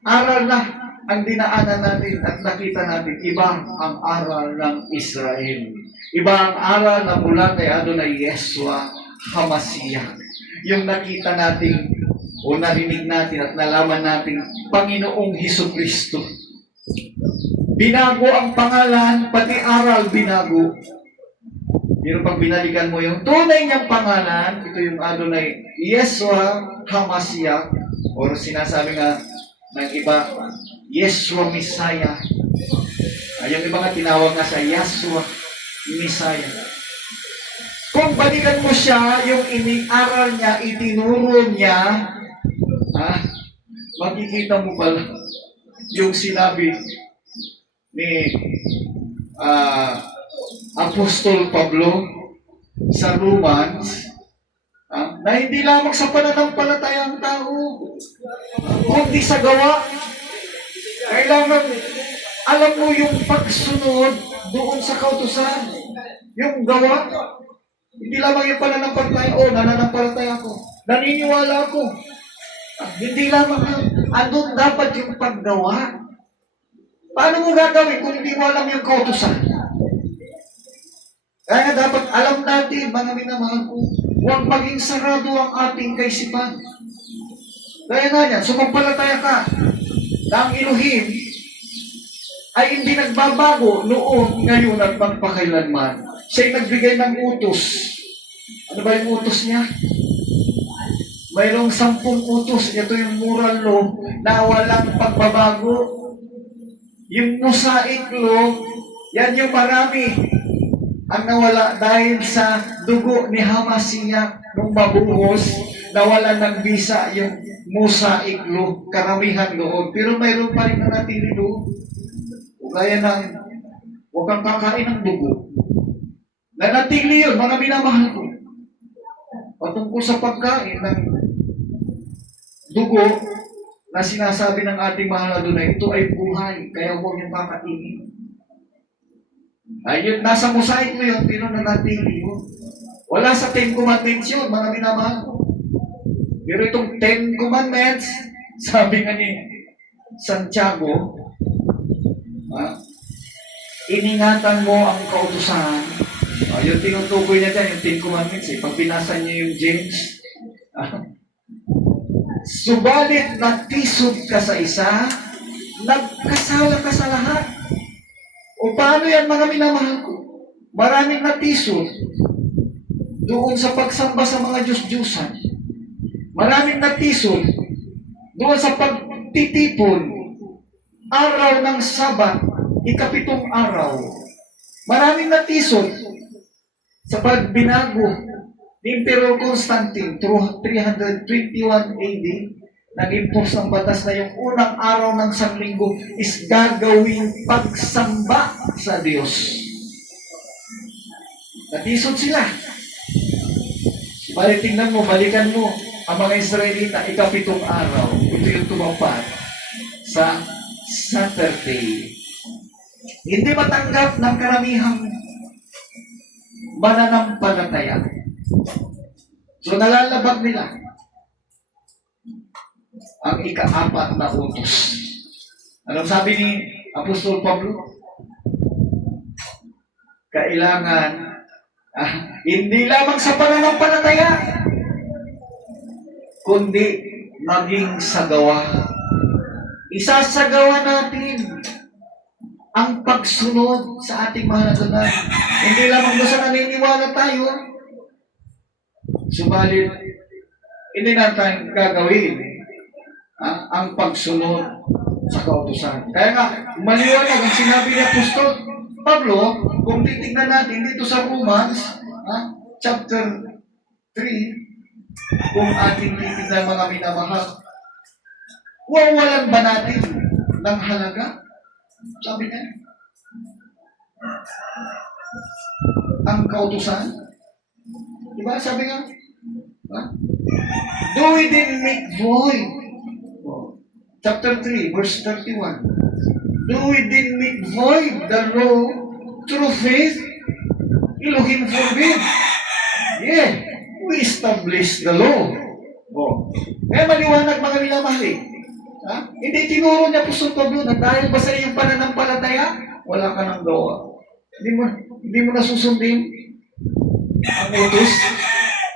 aral na ang dinaanan natin at nakita natin. Iba ang aral ng Israel. Iba ang aral na mula kay Adonai Yeshua HaMashiach. Yung nakita natin o narinig natin at nalaman natin, Panginoong Hesukristo. Binago ang pangalan, pati aral binago. Pero pag binalikan mo yung tunay niyang pangalan, ito yung Adonai Yeshua HaMashiach, o sinasabi nga ng iba, Yeshua Messiah. Yung iba nga tinawag nga sa Yeshua Messiah. Kung balikan mo siya, yung iniaral niya, itinuro niya, makikita mo pala yung sinabi ni Apostol Pablo sa Romans, na hindi lamang sa pananampalataya ang tao, kundi sa gawa. Kailangan alam mo yung pagsunod doon sa kautusan, yung gawa. Hindi lamang yung pananampalataya, nananampalataya ako, naniniwala ako. Hindi lamang yun. Andun dapat yung paggawa. Paano mo gagawin kung hindi mo alam yung kautusan? Kaya dapat alam natin, mga minamahal ko, huwag maging sarado ang ating kaisipan. Kaya nga yan, sumampalataya ka na ang Elohim ay hindi nagbabago noon, ngayon at magpakailanman. Siya'y nagbigay ng utos. Ano ba yung utos niya? Mayroong 10 utos. Ito yung moral law na walang pagbabago. Yung Mosaic law, yan yung marami ang nawala dahil sa dugo ni Hamasiya nung mabuhos, nawala ng bisa yung Mosaic law, karamihan doon. Pero mayroon pa rin nanatili doon. Gaya ng, huwag kang kakain ng dugo. Nanatili yun, mga minamahal ko. Patungkol sa pagkain ng dugo na sinasabi ng ating mahal na doon, ito ay buhay, kaya huwag niyong kakainin. Ayun, nasa Mosaic mo yun, pero nanatili yun. Wala sa 10 Commandments yun, mga minamahal ko. Pero itong 10 Commandments, sabi nga ni Santiago, iningatan mo ang kautusan. Yung tinutukoy niya dyan, yung 10 Commandments, pag binasa niyo yung James, subalit natisod ka sa isa, nagkasala ka sa lahat. O paano yan, mga minamahal ko? Maraming natisod doon sa pagsamba sa mga Diyos-Diyusan. Maraming natisod doon sa pagtitipon, araw ng Sabat, ika-7 araw. Maraming natisod sa pagbinago ni Emperor Constantine through 321 AD, nag-impose ng batas na yung unang araw ng Sanlinggo is gagawing pagsamba sa Diyos. Natisod sila. Bali, tingnan mo, balikan mo ang mga Israelita, ika-7 araw. Ito yung tumapad sa Saturday. Hindi matanggap ng karamihang mananampalataya. So nalalabag nila ang ika-4 na utos. Anong sabi ni Apostol Pablo? Kailangan hindi lamang sa pananampalataya, kundi maging sa gawa. Isasagawa natin ang pagsunod sa ating mahal na Tuhan. Hindi lamang doon sa naniniwala tayo, subalit hindi natin gagawin ang pagsunod sa kautusan. Kaya nga, maliwanag ang sinabi ni Apostol Pablo, kung titignan natin dito sa Romans, chapter 3, kung ating titignan mga minamahal, wawalan ba natin ng halaga? Sabi niya, ang kautusan, diba? Sabi nga, do we then make void? Chapter 3, verse 31. Do we then make void the law through faith? Elohim forbid. Yeah, we establish the law. Kaya maliwanag mga minamahal. Hindi tinuro niya Apostol Pablo na dahil ba sa iyong pananampalataya, wala ka nang gawa. Hindi mo nasusundin ang utos.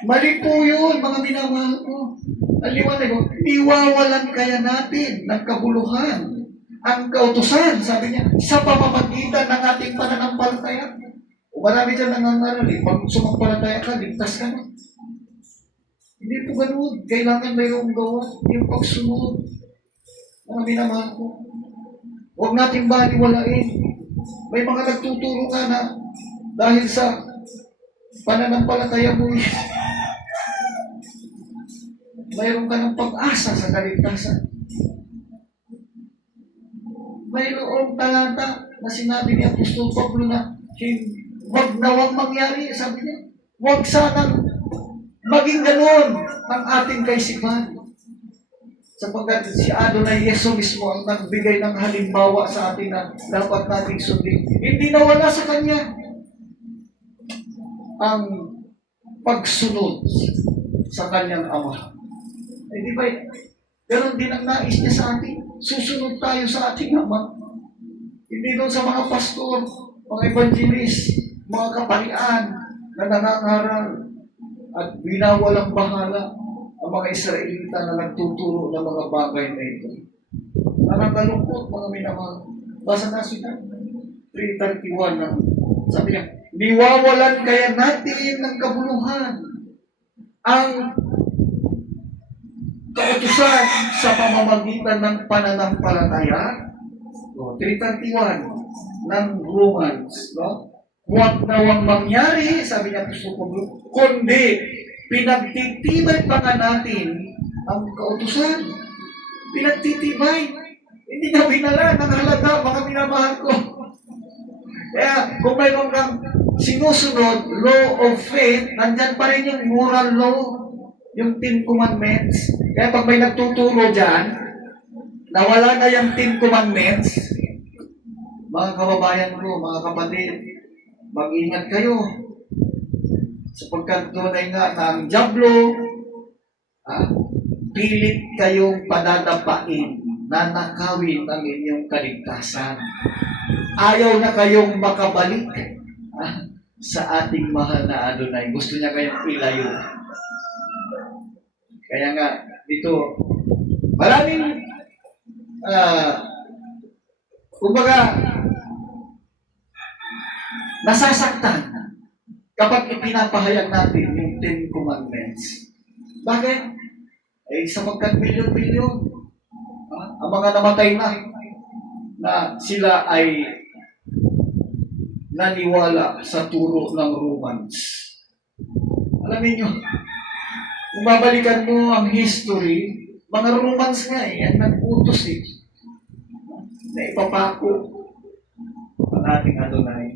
Mali po yun, mga minamahal ko. Aliwanag ko, iwawalan kaya natin ng kabuluhan ang kautusan, sabi niya, sa pamamagitan ng ating pananampalataya. O marami dyan nangangarali, pag sumampalataya ka, ligtas ka na. Hindi po ganun. Kailangan mayroong gawa, yung pagsunod. Mga minamahal ko. Huwag natin baliwalain. May mga nagtuturo ka na dahil sa pananampalataya mo, mayroon ka ng pag-asa sa kaligtasan. Mayroong talata na sinabi ni Apostol Pablo na wag nawang mangyari, sabi niya. Wag sanang maging ganoon ang ating kaisipan. Sapagkat si Adonai Yeso mismo ang nagbigay ng halimbawa sa atin na dapat nating sundin. Hindi nawala sa Kanya ang pagsunod sa Kanyang Ama. Di ba, Ganon din ang nais niya sa atin. Susunod tayo sa ating Ama. Hindi doon sa mga pastor, mga evangelist, mga kapalian na nangangaral at binawalang bahala ang mga Israelita na nagtuturo ng mga bagay na ito. Nakakalungkot, mga minamahal. Basa na sila. 3:31 na sabi niya, niwawalan kaya natin ng kabuluhan ang kautusan sa pamamagitan ng pananampalataya. 3:31 ng Romans, no? Huwag nawang mangyari, sabi niya Apostol Pablo, kundi pinagtitibay pa nga natin ang kautusan. Pinagtitibay. Hindi na binala ng halaga, mga minamahal ko. Kaya kung mayroon kang sinusunod, law of faith, nandyan pa rin yung moral law, yung 10 commandments. Kaya pag may nagtuturo dyan, nawala na yung 10 commandments, mga kababayan ko, mga kapatid, mag-ingat kayo. Sapagkat doon ay nga na ang Diablo, pilit kayong padadapain na nakawin ang inyong kaligtasan. Ayaw na kayong makabalik sa ating mahal na Adonai. Gusto niya kayong ilayo. Kaya nga, dito, maraming, kumbaga, nasasaktan kapag ipinapahayag natin yung 10 commandments. Bakit? Eh, sapagkat milyon-milyon, ang mga namatay na sila ay naniwala sa turo ng Romans. Alam niyo, kung babalikan mo ang history, mga Romans nga ang nag-utos na ipapako ang ating Adonai.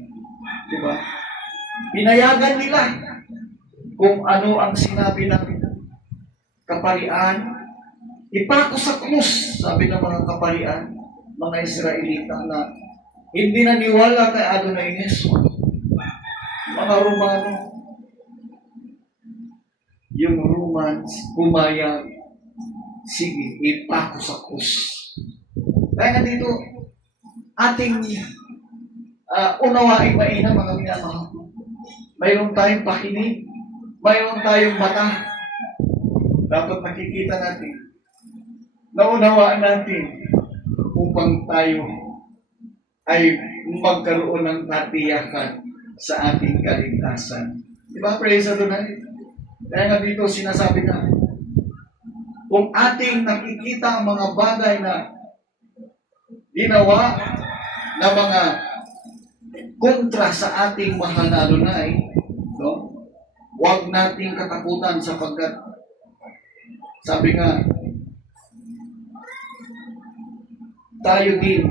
Diba? Pinayagan nila kung ano ang sinabi ng kaparian. Ipako sa krus, sabi ng mga kaparian, mga Israelita na hindi naniwala kay Adonai Jesus. Mga Romano, yung Romans, pumayag, sige, ipako sa krus. Kaya nga dito, ating unawain mainam mga minamahal. Mayroon tayong pakinig, mayroon tayong mata. Dapat nakikita natin, naunawaan natin upang tayo ay magkaroon ng katiyakan sa ating kaligtasan. Diba? Praise the Lord. Kaya nga dito sinasabi na, kung ating nakikita ang mga bagay na ginawa na mga kontra sa ating mahal na Adonai, no? Huwag nating katakutan sapagkat sabi nga, tayo din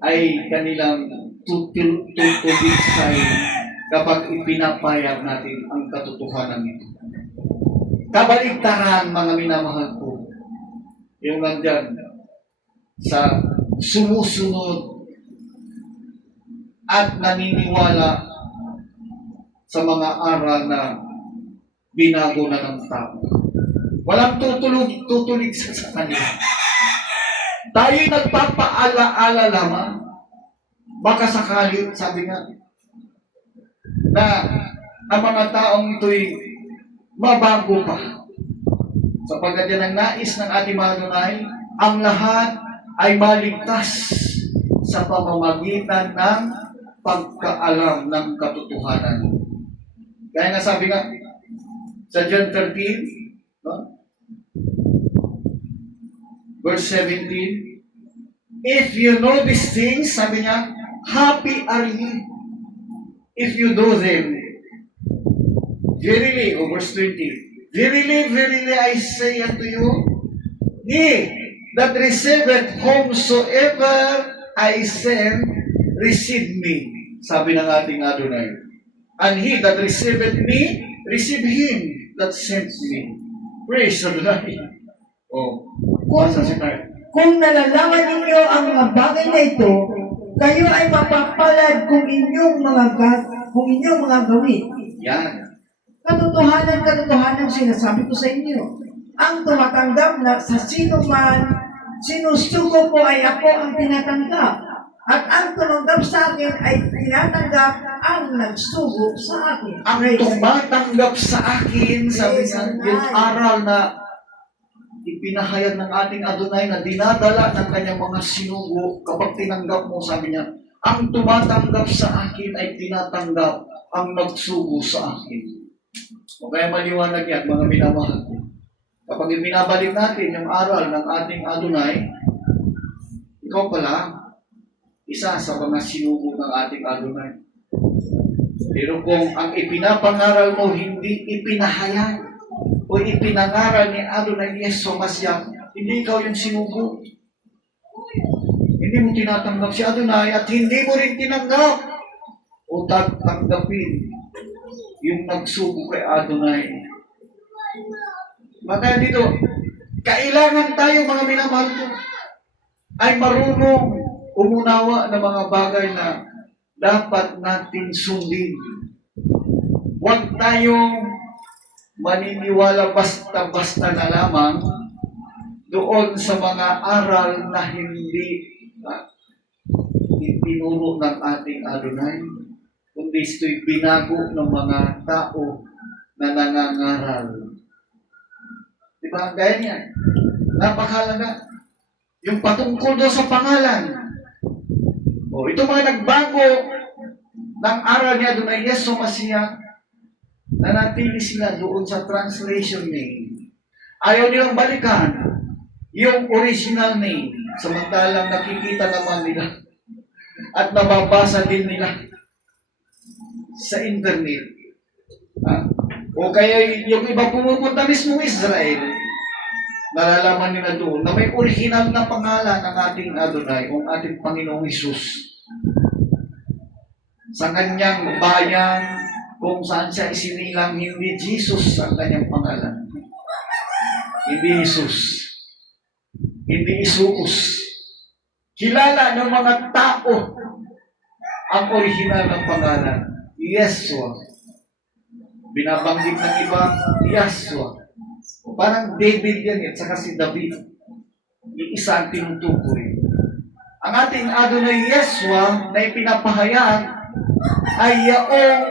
ay kanilang tutulisay kapag ipinapayag natin ang katotohanan nito. Kabaligtaran, mga minamahal ko, yung nandyan sa sumusunod at naniniwala sa mga aral na binago na ng tao. Walang tutulig sa kanila. Tayo'y nagpapaala-ala lamang. Baka sakali, sabi nga, na ang mga taong ito'y mabago pa. Sapagkat yan ang nais ng ating mga Adonai, ang lahat ay maligtas sa pamamagitan ng pagkaalam ng katotohanan. Kaya nga sabi nga, sa John 13, no? Verse 17, if you know these things, sabi niya, happy are you if you do them. Verily, verse 20, verily, verily, I say unto you, he that receiveth whomsoever I send, receive me, sabi ng ating Adonai. And he that receiveth me, receive him that sent me. Praise the Lord. Oh, Kung nalalaman ninyo ang mga bagay na ito, kayo ay mapapalad kung inyong mga gawin. yan. Katotohanan sinasabi ko sa inyo. ang tumatanggap na sa sino man sinusugo ko ay ako ang tinatanggap. At ang tumanggap sa akin ay tinatanggap ang nagsugo sa akin. Ang Praise God. tumatanggap sa akin, sabi Yes, niya, amen. yung aral na ipinahayag ng ating Adonai na dinadala ng kanyang mga sinugo kapag tinanggap mo, sabi niya, ang tumatanggap sa akin ay tinatanggap ang nagsugo sa akin. O kaya maliwanag yan, mga minamahal. Kapag ibinabalik natin yung aral ng ating Adonai, ikaw pala, isa sa mga sinugo ng ating Adonai. Pero kung ang ipinapangaral mo hindi ipinahayag o ipinangaral ni Adonai Yeso Masya, hindi ikaw yung sinugo. Hindi mo tinatanggap si Adonai at hindi mo rin tinanggap o tanggapin yung nagsugo kay Adonai. Maka dito, kailangan tayo mga minamahal ko ay marunong umunawa ng mga bagay na dapat natin sundin. Huwag tayong maniniwala basta-basta na lamang doon sa mga aral na hindi itinuro ng ating Adonai, kundi ito'y binago ng mga tao na nangangaral. Diba? Gaya niyan. Napakahalaga. Yung patungkol doon sa pangalan. O, ito mga nagbago ng aral ni Adonai Yeso Masya, nanatili sila doon sa translation name. Ayaw nilang balikan yung original name. Samantalang nakikita naman nila at nababasa din nila sa internet. O kaya yung iba pumupunta mismo Israel, nalalaman nila doon na may original na pangalan ng ating Adonai, o ating Panginoong Hesus. Sa kanyang bayan, kung saan siya isinilang, hindi Jesus ang kanyang pangalan. Hindi Jesus. Hindi Isuus. Kilala ng mga tao ang original ng pangalan. Yeshua. Binabanggit ng iba, Yeshua. Parang David yan at saka si David. Yung isa ang tinutukoy. Ang ating Adonai Yeshua na ipinapahayag ay yaong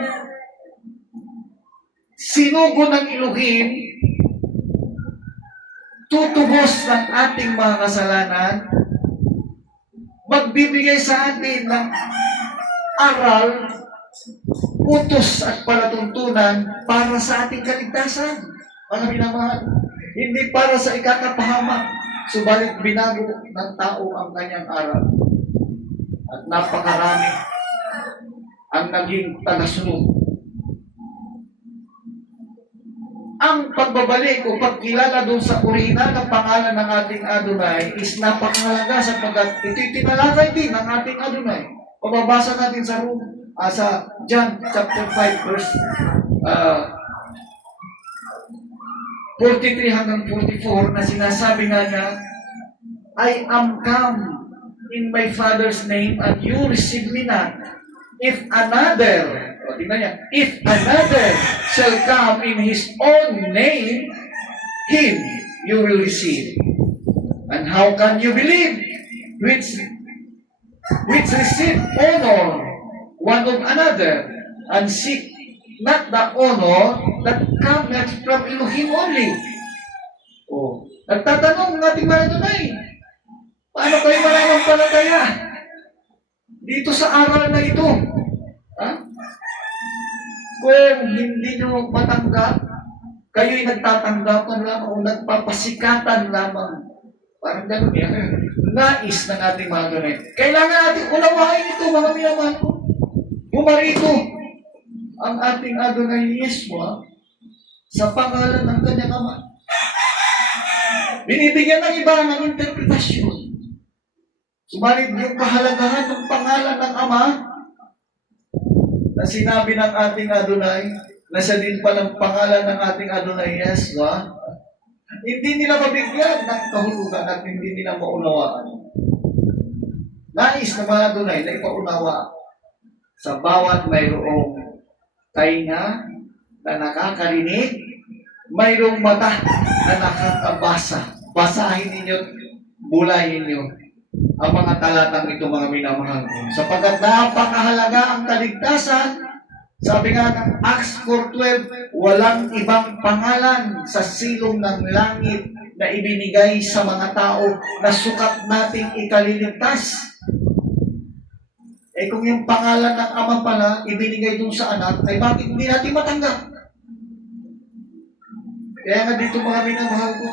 sinugo ng Elohim, tutubos ng ating mga kasalanan, magbibigay sa atin ng aral, utos at palatuntunan para sa ating kaligtasan. Mga minamahal, hindi para sa ikakapahamak, subalit binago ng tao ang kanyang aral. At napakarami ang naging tagasunod. Ang pagbabalik o pagkilala doon sa orihinal ng pangalan ng ating Adonai is napakahalaga sapagkat ito'y tinalakay din ng ating Adonai. Pababasa natin sa John chapter 5 verse 43 hanggang 44 na sinasabi nga niya, I am come in my Father's name and you receive me not. If another shall come in his own name, him you will receive. And how can you believe which receive honor one of another and seek not the honor that cometh from Elohim only? Oh, nagtatanong ng ating mga tunay, paano kayo mananampalataya dito sa aral na ito? Kung hindi nyo matanggap, kayo'y nagtatanggapan lamang o nagpapasikatan lamang. Parang gano'n yan. Nais ng ating mga tunay. Kailangan natin unawain ito, mga minamahal ko. Bumarito ang ating Adonai Yeshua sa pangalan ng kanyang Ama. Binibigyan ng iba ng interpretasyon. Subalit yung kahalagahan ng pangalan ng Ama na sinabi ng ating Adonai, na siya din palang pangalan ng ating Adonai Yeshua, hindi nila mabigyan ng kahulugan at hindi nila maunawaan. Nais ng mga Adonai na ipaunawa sa bawat mayroong tainga na nakakarinig mayroong mata na nakakabasa. Basahin ninyo, bulayin ninyo ang mga talatang ito, mga minamahal ko. Sapagkat napakahalaga ang kaligtasan. Sabi nga ng Acts 4:12, walang ibang pangalan sa silong ng langit na ibinigay sa mga tao na sukat nating ikaliligtas. Eh kung yung pangalan ng Ama pala ibinigay dun sa anak, ay bakit hindi natin matanggap? Kaya nga dito, mga minamahal ko,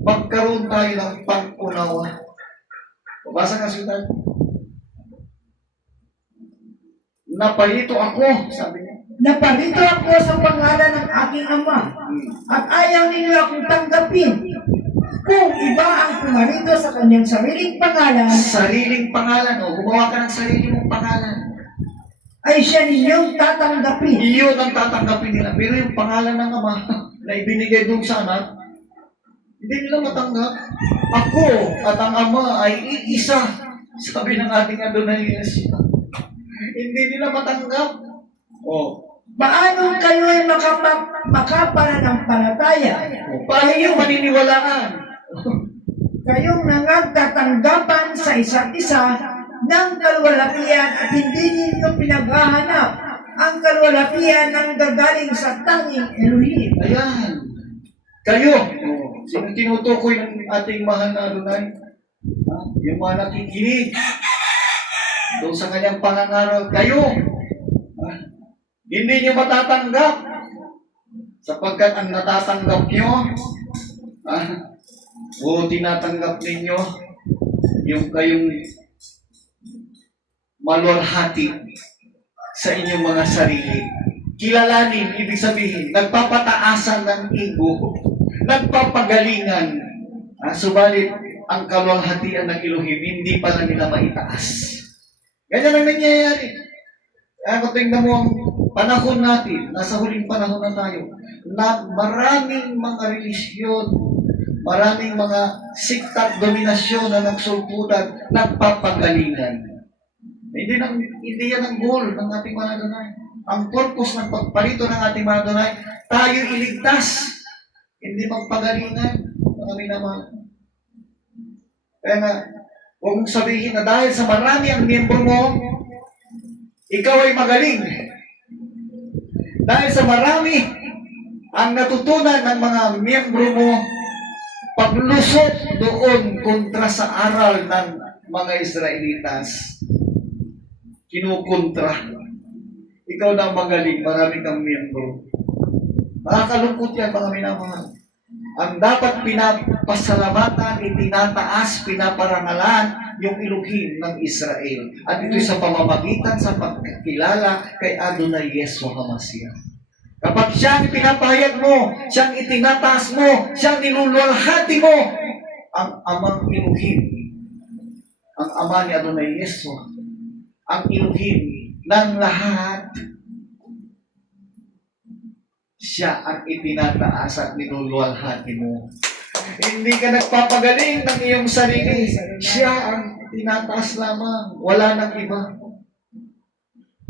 magkaroon tayo ng pang-unawa. Babasa nga sulat. Naparito ako, sabi niya. Naparito ako sa pangalan ng aking Ama, at ayaw ninyo akong tanggapin. Kung iba ang pumarito sa kanyang sariling pangalan, Sariling pangalan, o gumawa ka ng sarili mong pangalan. ay siya ninyong tatanggapin. Iyon ang tatanggapin nila. Pero yung pangalan ng Ama na ibinigay doon sa anak, hindi nila matanggap. Ako at ang Ama ay iisa, sabi ng ating Adonai Yeshua. Hindi nila matanggap. O, Paano kayo ay makapananampalataya? paano yung maniniwalaan? Kayong nangagtatanggapan sa isa't isa ng kalwalatian at hindi ninyo pinaghahanap ang kalwalatian ng gagaling sa tanging Elohim. Ayan. Kayo. Sino tinutukoy ng ating mahal na Adonai? Yung mga nakikinig doon sa kanyang pangangaral. Kayo. Hindi nyo matatanggap. Sapagkat ang natatanggap nyo, o tinatanggap ninyo, yung kayong malwalhati sa inyong mga sarili. Kilalanin, ibig sabihin, nagpapataasan ng ego, nagpapagalingan, subalit ang kalwalhatian ng Elohim, hindi pala nila maitaas. Ganyan ang nangyayari. Kaya kung tingnan mo ang panahon natin, nasa huling panahon na tayo, na maraming mga relisyon, maraming mga sikta at dominasyon na nagsulputan, nagpapagalingan. Hindi yan ang goal ng ating mga Adonai. Ang purpose ng pagparito ng ating mga Adonai, tayo iligtas, hindi magpagalingan. Mga minamahal. Kaya nga, huwag mong sabihin na dahil sa marami ang miyembro mo, ikaw ay magaling. Dahil sa marami ang natutunan ng mga miyembro mo, paglusot doon kontra sa aral ng mga Israelitas, kinukontra. Ikaw na magaling, marami kang miyembro. Nakakalungkot yan, mga minamahal. Ang dapat pinapasalamatan, itinataas, pinaparangalan yung Elohim ng Israel. At ito'y sa pamamagitan sa pagkakilala kay Adonai Yeshua HaMashiach. Kapag siyang pinapahayag mo, siyang itinataas mo, siyang niluluwalhati mo, ang amang Elohim, ang ama ni Adonai Yeshua, ang Elohim ng lahat, siya ang itinataas at niluluwalhati mo. Hindi ka nagpapagaling ng iyong sarili. Siya ang tinataas lamang. Wala nang iba.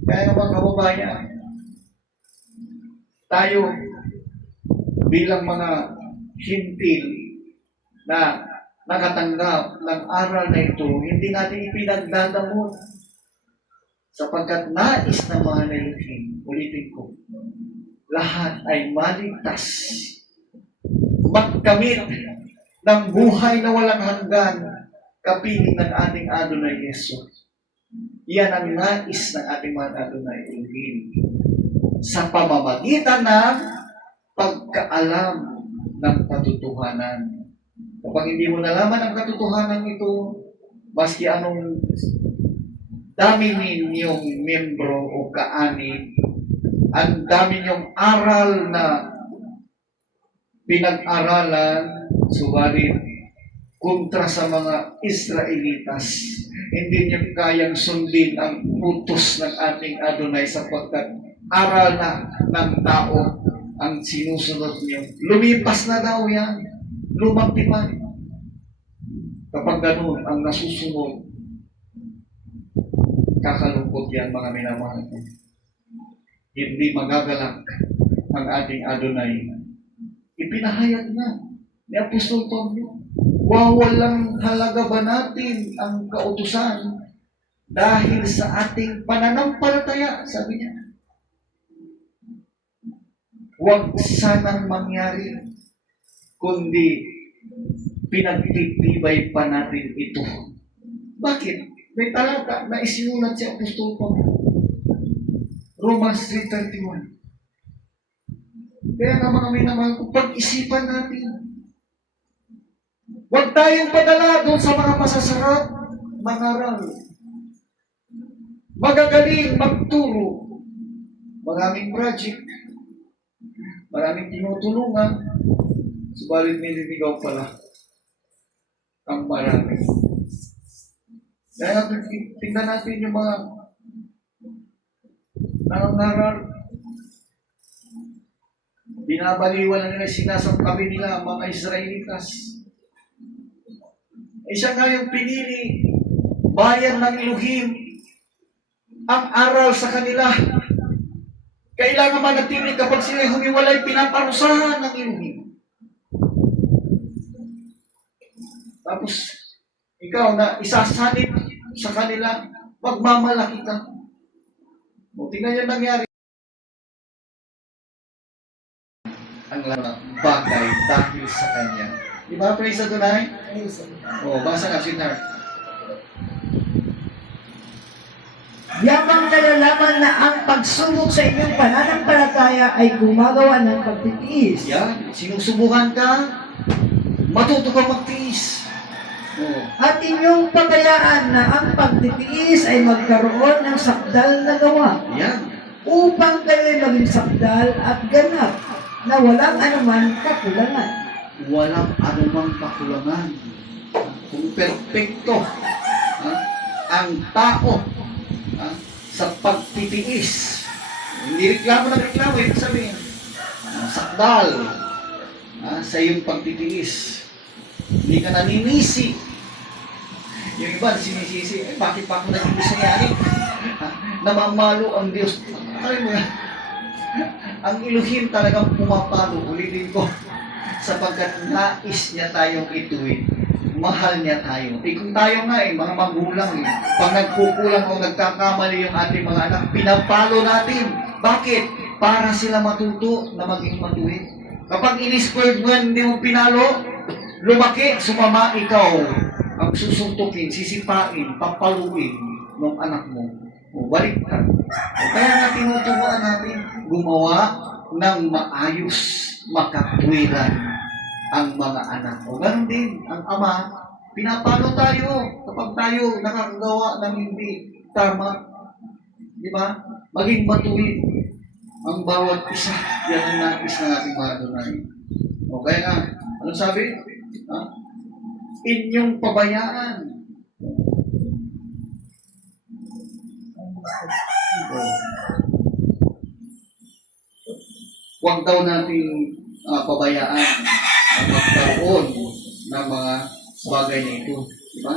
Kaya mga kababayan, tayo bilang mga hintil na nakatanggap ng aral na ito, hindi natin ipinagdadamot sapagkat nais na mga Elohim, ulitin ko, lahat ay maligtas, magkamit ng buhay na walang hanggan, kapiling ng ating Adonai Jesus. Yan ang nais ng ating mga Adonai Elohim. Sa pamamagitan ng pagkaalam ng katotohanan. Kapag hindi mo nalaman ang katotohanan ito, maski anong dami ninyong membro o kaanib, ang dami niyong aral na pinag-aralan, subalit kontra sa mga Israelitas, hindi niyo kayang sundin ang utos ng ating Adonai sapagkat aral na ng tao ang sinusunod niyo. Lumipas na daw yan. Lumagtipan. Kapag ganun ang nasusunod, kakalungkot yan, mga minamahal. Hindi magagalak ang ating Adonai ipinahayag na ni Apostol Pablo. Wawalang halaga ba natin ang kautusan dahil sa ating pananampalataya, sabi niya. Huwag sanang mangyari, kundi pinagtitibay pa natin ito. Bakit? May talata na isinulat si Apostol Pablo. Romans 3:31. Kaya nga mga minamahal ko, pag-isipan natin. Huwag tayong padala doon sa mga masasarap mangaral. Magagaling magturo. Maraming project. Maraming tinutulungan. Subalit nililigaw pala ang marami. Kaya tingnan natin yung mga nangangaral. Binabaliwan na nila, sinasampabi nila ang mga Israelitas. Siya nga yung pinili, bayan ng Elohim, ang aral sa kanila. Kailangan manatili kapag sila humiwalay, pinaparusahan ng Elohim. Tapos, ikaw na isasanib sa kanila, magmamalaki ka. O, tingnan yung nangyari. Ang bagay dahil sa kanya. Di ba, praise sa tunay? O, basa nga, sweetheart. Yamang nalalaman na ang pagsubok sa inyong pananampalataya ay gumagawa ng pagtitiis. Yan, sinusubukan ka, matuto ka magtiis. O, At inyong pabayaan na ang pagtitiis ay magkaroon ng sakdal na gawa yan. upang kayo'y maging sakdal at ganap na walang anuman kakulangan. Walang anumang kakulangan. Kung perpekto ang tao sa pagtitiis. Hindi reklamo na reklamo, ibig sabihin. Sakdal sa iyong pagtitiis. Hindi ka naninisi. Yung iba, sinisisi, bakit pa ako naging bisayari? Namamalo ang Diyos. Alam mo yan, ang Elohim talagang pumapalo, ulitin ko, sapagkat nais niya tayong ituwid. Mahal niya tayo. Kung tayo nga mga magulang pag nagkukulang o nagkakamali yung ating mga anak, pinapalo natin. Bakit? Para sila matuto na maging matuwid. Kapag in-spoiled mo yan, hindi mo pinalo, lumaki, sumama ikaw, ang susuntukin, sisipain, papaluin ng anak mo. O baliktad. Kaya nga tinuturuan natin gumawa ng maayos, makatwiran ang mga anak. O ganun din, ang ama, pinapalo tayo kapag tayo nakakagawa ng hindi tama. Di ba? Maging matuwid ang bawat isa. Yan ang nais ng ating mga tunay. O kaya nga, ano sabi? Inyong pabayaan. Huwag daw natin pabayaan ang magkaroon ng mga bagay na ito. Diba?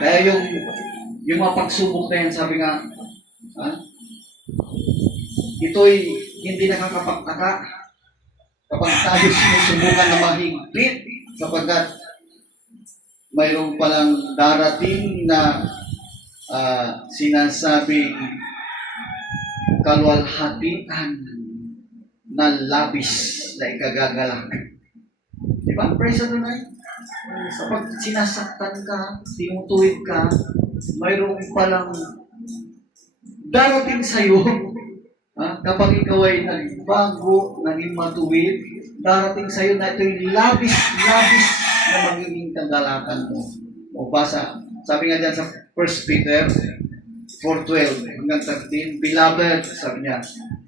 Kaya yung mga pagsubok na yan, sabi nga, ito'y hindi nakakapagtaka kapag tayo sinusubukan na mahigpit sapagkat mayroon palang darating na sinasabing kalwalhatian na labis na ikagagalak. Di ba? Praise the Lord. Kapag sinasaktan ka, tinutuwid ka, mayroon palang darating sa'yo. Kapag ikaw ay nagbago, naging matuwid, darating sa'yo na ito'y labis na magiging kagalakan mo. O basa, sabi nga dyan sa 1 Peter 4:12 hanggang 13, Beloved, sabi niya,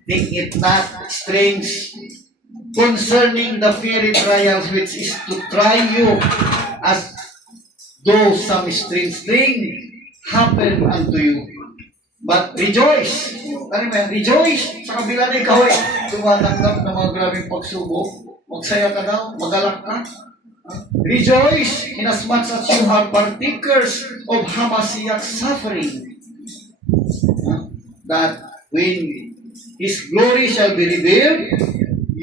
think it not strange concerning the fiery trials which is to try you, as though some strange thing happen unto you. But rejoice. Ano ba yan? Rejoice. Sa kabila na ikaw tumatanggap ng mga grabing pagsubok. Magsaya ka daw. Magalak ka. Rejoice inasmuch as you are partakers of Hamasiah's suffering. That when His glory shall be revealed,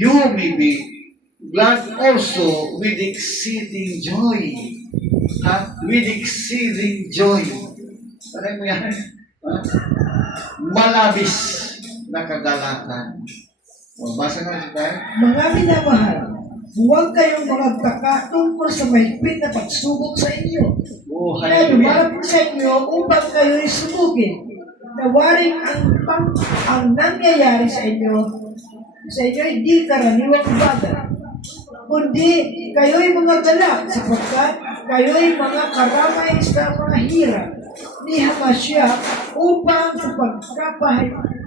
you may be glad also with exceeding joy. Ha? With exceeding joy. Sabi mo yan? Ha? Malabis na kagalakan. O, basa nga tayo. Mga minamahal, huwag kayong magtaka tungkol sa mahigpit na pagsubok sa inyo. Oh, Na hallelujah. dumarapin sa inyo upang kayo'y sumugin. Nawaring ang nangyayari sa inyo hindi karaniwang bagay. Kundi kayo'y mga galak sapagkat kayo'y mga karamay sa mga hirap ni Hamasya upang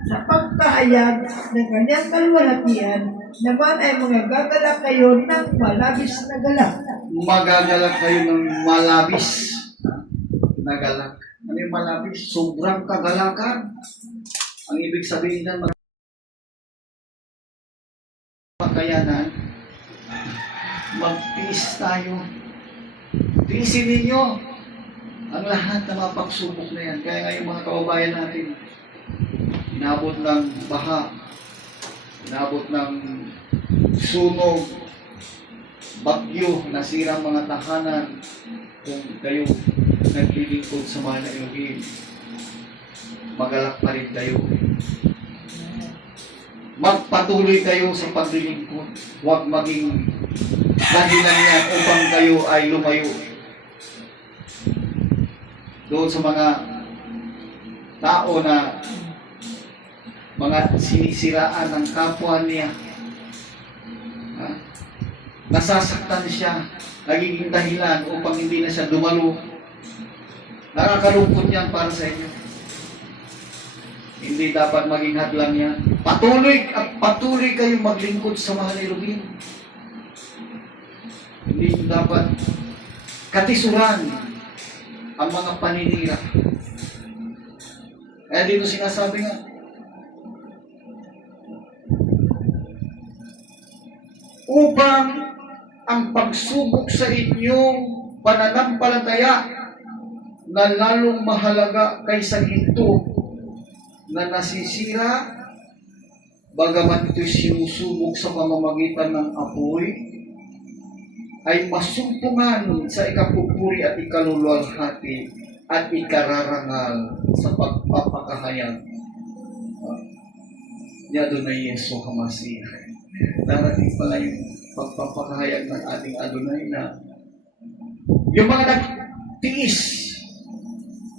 sa pagkahayag ng kanyang kalwalhatian naman ay mga gagalak kayo ng malabis na galak. Magagalak kayo ng malabis na galak. Ano yung malabis? Sobrang kagalakan. Ang ibig sabihin ng pakayanan, magtiis tayo. Tiisin ninyo ang lahat ng mga pagsubok na yan. Kaya nga yung mga kababayan natin, inabot ng baha, inabot ng sunog, bagyo, nasirang mga tahanan. Kung kayo naglilingkod sa mahal na Elohim, magalak pa rin kayo. Magpatuloy kayo sa paglilingkod. Huwag maging dahilan yan upang kayo ay lumayo doon sa mga tao na mga sinisiraan ng kapwa niya. Ha? Nasasaktan siya, nagiging dahilan upang hindi na siya dumalo. Nakakalungkot yan para sa inyo. Hindi dapat maging hadlang yan. Patuloy kayong maglingkod sa mahal ni Elohim. Hindi nyo dapat katisuran ang mga paninira. Kaya dito sinasabi nga, upang ang pagsubok sa inyong pananampalataya na lalong mahalaga kaysa ito na nasisira, bagamat ito'y sinusubok sa pamamagitan ng apoy, ay masumpungan sa ikapupuri at ikaluluwalhati at ikararangal sa pagpapakahayag ni Adonai Yesu Hamasih. Darating pala yung pagpapakahayag ng ating Adonai na yung mga nagtiis,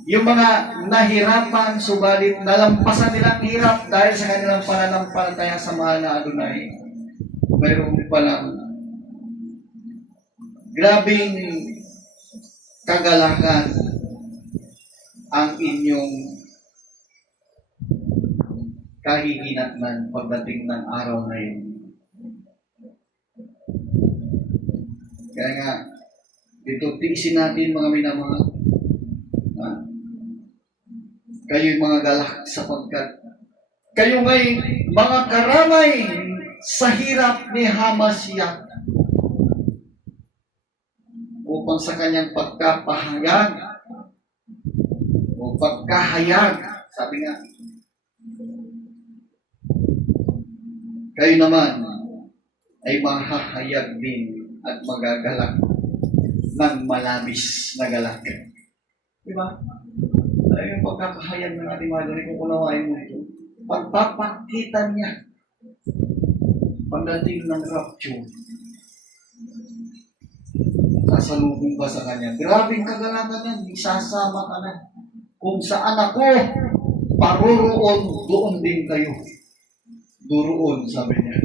yung mga nahirapan, subalit nalampasan nilang hirap dahil sa kanilang pananampalataya sa mahal na Adonai. Mayroon palang grabing kagalakan ang inyong kahihinatnan pagdating ng araw na yun. Kaya nga, dito tiisin natin mga minamahal. Kayo'y mga galak sapagkat kayo ngay mga karamay sa hirap ni Hamasya upang sa kanyang pagkapahayag o pagkahayag, sabi nga, kayo naman ay mahahayag din at magagalak ng malabis na galak. Diba? Ay, yung pagkakahayag ng ating Madre, kung unawain mo ito, pagpapakita niya pagdating ng rapture, sasalubong ka sa kanya. Grabing kagalakan yan, isasama ka na. Kung saan ako, paroroon, doon din kayo. Duroon, sabi niya.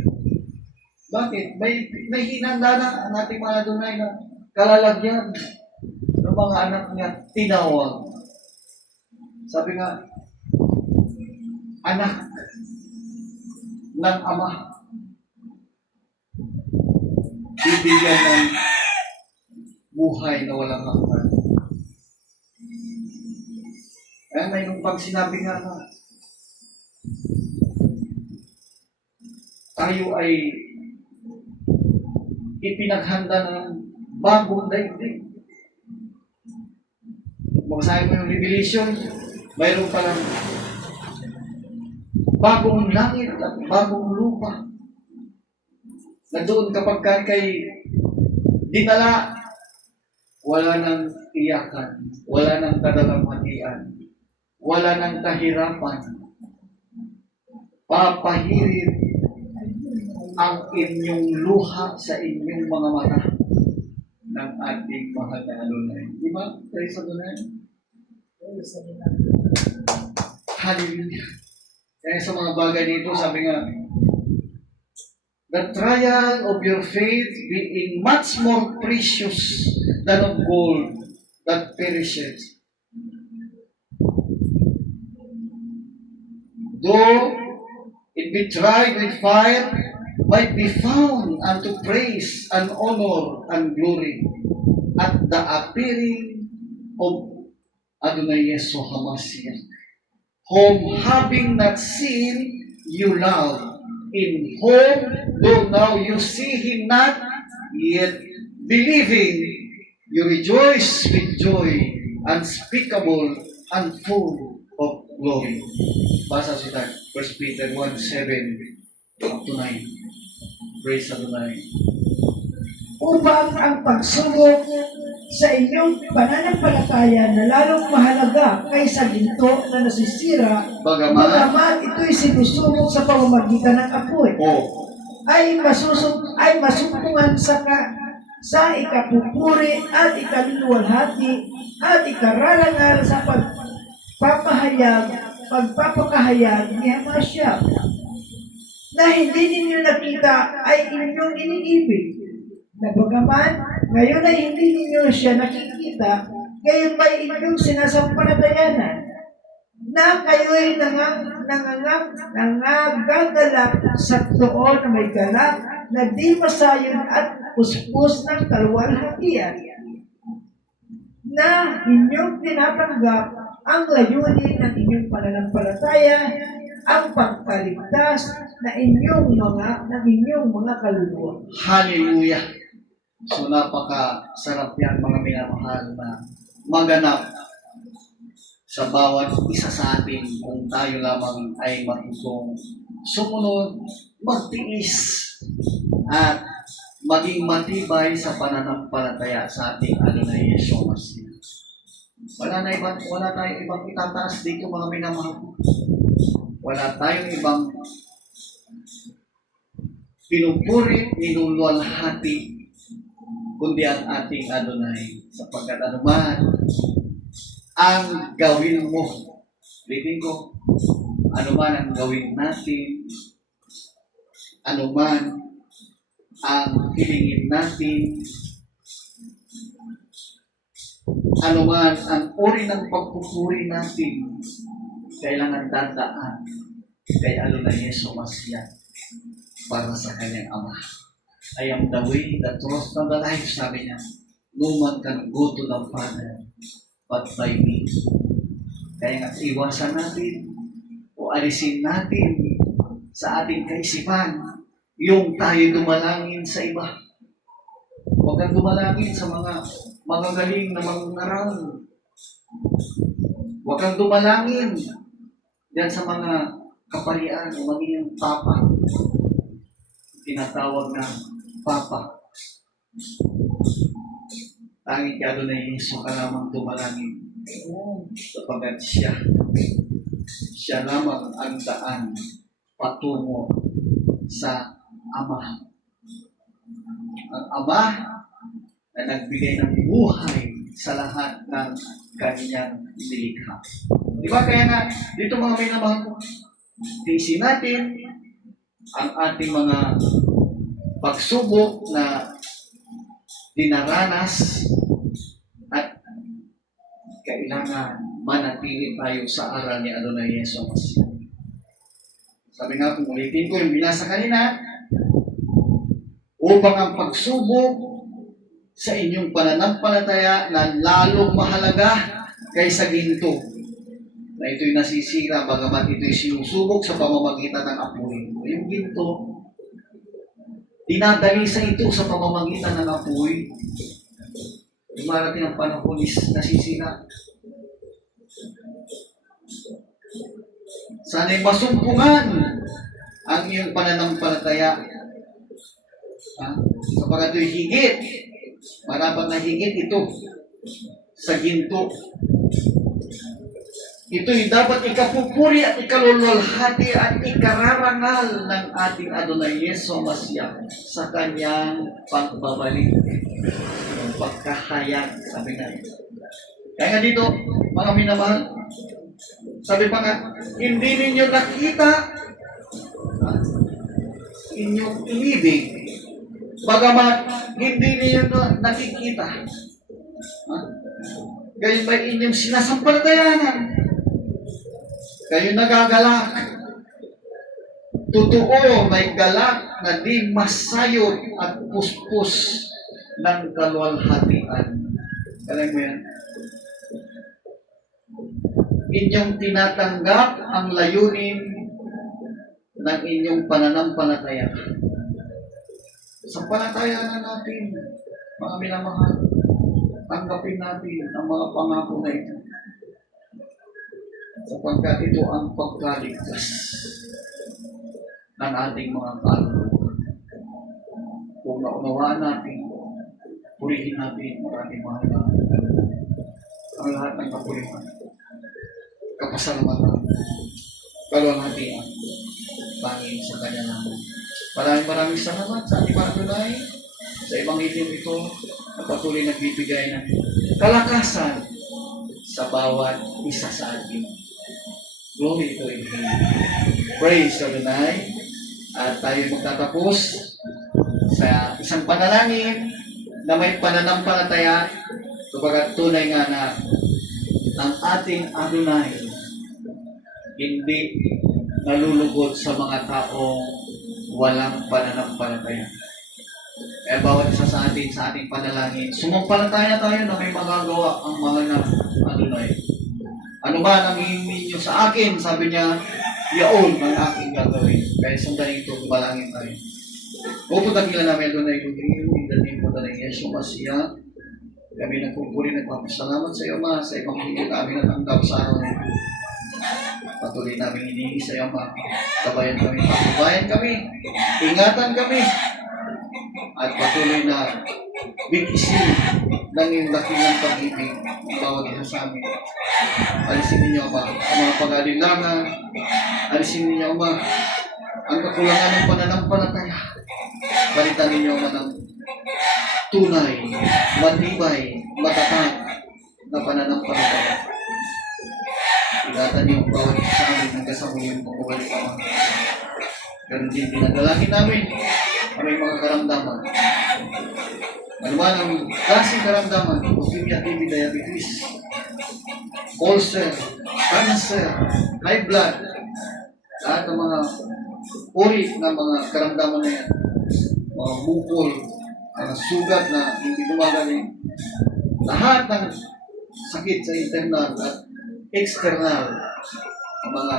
Bakit? May hinanda na ang ating mga Adonai na kalalagyan ng mga anak niya, tinawag. Sabi nga, anak ng ama, bibigyan ng buhay na walang hanggan. Kaya may nung pag sinabi nga na, tayo ay ipinaghanda ng bagong daigdig. Magsasabi mo yung Revelation, mayroon palang bagong langit at bagong lupa. Na doon kapag kay dinala, wala nang iyakan, wala nang kadalamhatian, wala nang kahirapan. Papahirin ang inyong luha sa inyong mga mata ng ating mahal na Adonai. Di ba? Praise Adonai. Hallelujah. Kaya sa mga bagay dito, sabi nga, the trial of your faith being much more precious than of gold that perishes. Though it be tried with fire, might be found unto praise and honor and glory at the appearing of Adonai Yeshua HaMashiach, whom having not seen, you love, in whom, though now you see him not, yet believing, you rejoice with joy unspeakable and full of glory. Basa sila, 1 Peter 1:7 up to 9. Praise Adonai. Upang ang pagsubok sa inyong pananampalataya na lalong mahalaga kaysa ginto na nasisira, bagamat ito'y sinusubok sa pamamagitan ng apoy, ay masumpungan sa ikapupuri at ikaluluwalhati at ikararangal sa pagpapakahayag ni Hamashiach, na hindi ninyo nakita ay inyong iniibig, na bagaman ngayon ay hindi ninyo siya nakikita, gayon ba'y inyong sinasampalatayanan, na kayo'y nangangagalak sa totoo na may galak na di masayon at puspos ng kaluwalhatian, na inyong tinatanggap ang layunin ng inyong pananampalataya, ang pagpaligtas ng inyong mga kaluluwa. Hallelujah! So napaka-sarap yan, mga minamahal, na maganap sa bawat isa sa atin kung tayo lamang ay matutong sumunod, magtiis, at maging matibay sa pananampalataya sa ating Adonai Yeshua Mashiach. Wala tayong ibang itataas dito, mga minamahal. Wala tayong ibang pinupuri, minulwalhati, kundi ang ating Adonai, sapagkat anuman ang gawin mo, ulitin ko, anuman ang gawin natin, anuman ang hilingin natin, anuman ang uri ng pagpupuri natin, kailangan tandaan kay Adonai Yeshua Mashiach para sa kanyang Ama. I am the way, the truth, and the life, sabi niya. No man can go to the Father but by me. Kaya nga, iwasan natin o alisin natin sa ating kaisipan yung tayo dumalangin sa iba. Huwag kang dumalangin sa mga magagaling na mangaral. Huwag kang dumalangin diyan sa mga kaparian o maging papa. Tinatawag na Papa. Tanging ka doon ay Yesu ka lamang dumalangin. Sapagkat siya lamang ang daan patungo sa Ama. Ang Ama na nagbigay ng buhay sa lahat ng kanyang nilikha. Di ba? Kaya nga, dito mga minamahal ko, tiisin natin ang ating mga pagsubok na dinaranas at kailangan manatili tayo sa aral ni Adonai Yeshua Mashiach. Sabi nga, kung ulitin ko yung binasa kanina, upang ang pagsubok sa inyong pananampalataya na lalong mahalaga kaysa ginto, na ito'y nasisira bagamat ito'y sinusubok sa pamamagitan ng apoy. Yung ginto, dinadalisa ito sa pamamagitan ng apoy. Dumarating ang panahon is nasisira. Sana'y masumpungan ang iyong pananampalataya Sapagat ito'y higit. Marapat na higit ito sa ginto. Ito'y dapat ikapupuri at ikalululhati at ikararangal ng ating Adonai Yeso Masya sa kanyang pagbabalik. Ang pagkahayag, sabi nga. Kaya nga dito, mga minamahal, sabi pa nga, hindi ninyo nakita inyong inibig, bagamat hindi ninyo nakikita. Gayon ba inyong sinasampalatayanan? Kayo nagagalak. Totoo, may galak na di masayod at puspos ng kaluwalhatian. Alam mo yan? Inyong tinatanggap ang layunin ng inyong pananampalataya. Sampalatayanan natin, mga minamahal. Tanggapin natin ang mga pangako na ito. Sapagkat ito ang pagkaligtas ng ating mga kaluluwa. Kung naunawaan natin, purihin natin ang ating mga kaluluwa. Ang lahat ng kapulihan, kapasalamatan, kaluwalhatian, tanging sa kanya naman. Maraming salamat sa ating mga tunay, sa Ebanghelyo ito, na patuloy nagbibigay ng kalakasan sa bawat isa sa atin. Glory to Him. Praise the Lord. At tayo magtatapos sa isang panalangin na may pananampalataya, sapagat tunay nga na ang ating Adonai hindi nalulugod sa mga taong walang pananampalataya. Kaya bawat isa sa atin, sa ating panalangin, sumampalataya tayo na may magagawa ang mga na Adonai. Ano ba ang hihingi niyo sa akin? Sabi niya, yaon ang aking gagawin. Kaya sandali ito, balangin tayo. Pupunta nila namin doon na ikutin, hindi po tayo ng Yesu Masya. Kami nagpupuri, nagpapasalamat sa iyo, Ma, sa ibang higit namin natanggap sa araw na ito. Patuloy namin hinihingi sa iyo, Ma. Tabayan kami, pagbabayan kami, ingatan kami, at patuloy na bigisin ng iyong laking pag-ibig ng bawat isa sa amin. Alisin ninyo, Ama, ang mga pag-alilangan. Alisin ninyo, Ama, ang kakulangan ng pananampalataya. Balitan ninyo, Ama, ng tunay, matibay, matatag na pananampalataya. Ingatan niyo ang bawat isa sa amin hanggang sa muling pagbabalik, Ama. Ganun din pinadalangin namin ang may mga karamdaman. Ano ba ang klaseng karamdaman? Leukemia, TB, diabetes, ulcer, cancer, high blood, lahat ng mga uri ng mga karamdaman na yan, mga bukol, mga sugat na hindi gumagaling, lahat ng sakit sa internal at external, ang mga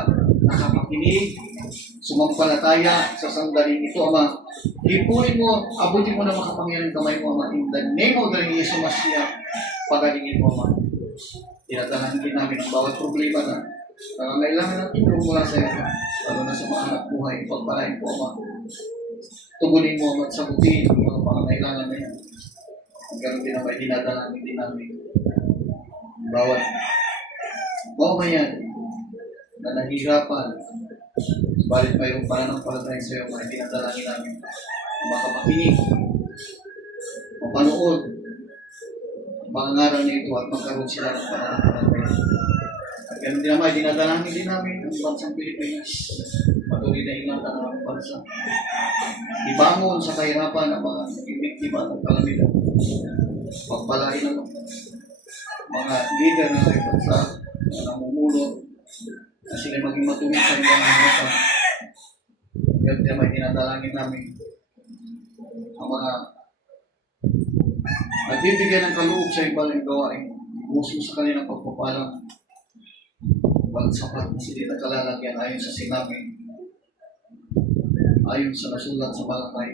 nakapakinig, sumampalataya sa sandaling ito, Ama. Hipuin mo, abutin mo na makapangyarihan kamay mo, Ama. In the name of the Lord Jesus Masya, pagalingin mo, Ama. Tinatalahin namin ang bawat problema na nangangailangan ng tulong mula sa iyo, lalo na sa mga anak buhay. Pagpalain po, Ama. Tugunin mo, Ama, at sagutin ang mga pangangailangan na yan. Ganun din naman, dinadalangin din namin. Bawat mamayan na nahihirapan, balit mayroong pananampalataya sa iyo, mga dinadalangin namin. Makapakinig, mapanood, mga ngaral nito at magkaroon sila ng pananampalataya. At ganun din naman, dinadalangin din namin ang bansang Pilipinas. Patuloy na ingatan ang bansa. Ibangon sa kahirapan ang mga biktima at kalamidad. Pagpalain ang mga leader ng ating bansa na namumulot na sila maging matuwid sa ilang harapan. Ganun din naman, dinadalangin namin ang mga nagbibigay ng kaloob sa ibang gawain. Ibuso sa kanilang pagpapalang walang sapat na sila nagkalalagyan ayon sa sinabi, ayon sa nasulat sa balakay.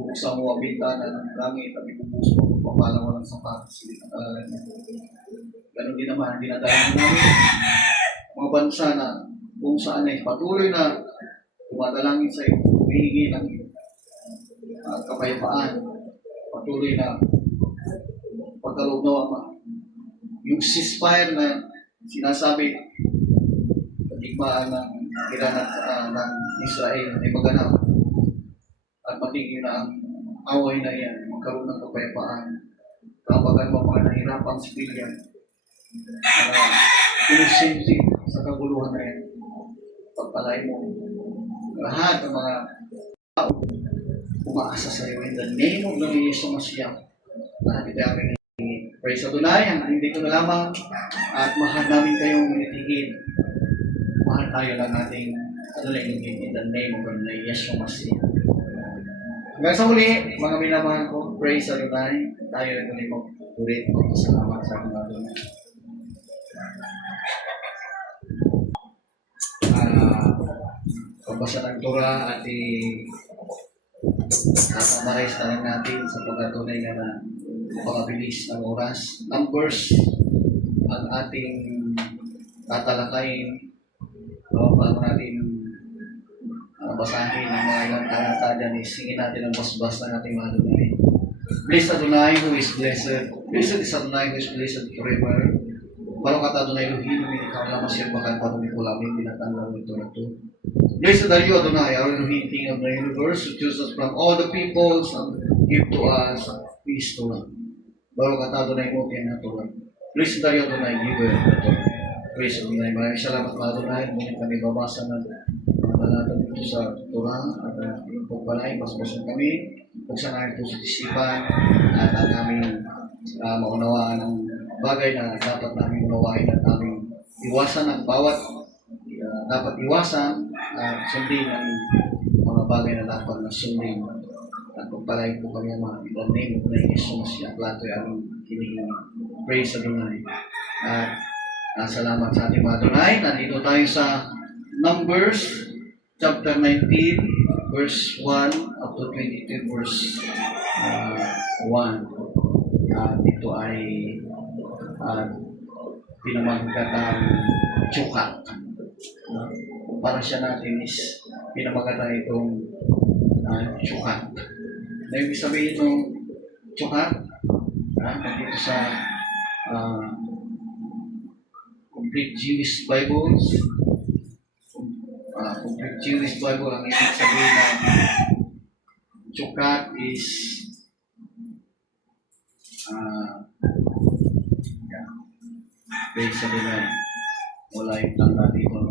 Buksan mo ang bintana ng langit at ibubuso ang pagpapalang walang sapat na sila nagkalalagyan. Ganun din naman, dinadalangin namin mga bansa na kung saan ay patuloy na tumadalangin sa iyo, humihingi ng kapayapaan, patuloy na pagkaloob ng Ama. Yung ceasefire na sinasabi, patigmaan ng Iran at ng Israel ay maganap at matigil na ang away na yan, magkaroon ng kapayapaan kapag ang mga nahirapang sibilyan para inosente sa kaguluhan na yan. Pagpalay mo lahat ng mga tao umaasa sa iyo in the name of the Lord Jesus Mashiach. Lahat ito aming praise Adonai, hanggang dito na lamang at mahal namin kayong minitigil. Mahal tayo lang ating Adonai in the name of the Lord Jesus Mashiach. Hanggang sa muli, mga minamahal ko, praise Adonai, tayo rin ulit mag-ulit salamat sa mga Adonai. Pagbasa ng Torah at i-summarize na lang natin sa pagkatunay na napakabilis ng oras. Numbers ang ating tatalakayin. Bago natin basahin ang mga ilang talata dyan, isingin natin ang basbas ng ating mga Adonai. Blessed Adonai who is blessed. Blessed is Adonai who is blessed forever. Barukat Adonai Elohim, ikaw lang masirbakan para mikulamin, tinatanggal ito na ito. Blessed are you, Adonai, our Elohim, King of the universe, who chooses us from all the peoples and give to us peace to us. Barukat Adonai mo, pinatulan. Blessed are you, Adonai, giver of the Torah. Praise Adonai. Maraming salamat mga Adonai. Muli kami babasa ng mga talata dito sa Torah at yung pagpalay, basbasan kami. Pagsanahin ito sa isipan at ang aming maunawaan ng bagay na dapat namin unawain at aming iwasan ang bawat dapat iwasan at sundin ang mga bagay na dapat na sundin at pagpalain po kami mga in the name of Jesus at lahat ay aming kinihingi. Praise Adonai. At salamat sa ating mga Adonai. Nandito tayo sa Numbers chapter 19 verse 1 up to 22 verse 1. Dito ay pinamagkatang tsukat. Para siya natin is pinamagkatang itong tsukat. Na ibig sabihin itong tsukat, nandito sa Complete Jewish Bibles. Complete Jewish Bible, ang ibig sabihin na tsukat is based sa nila, wala yung tanda dito.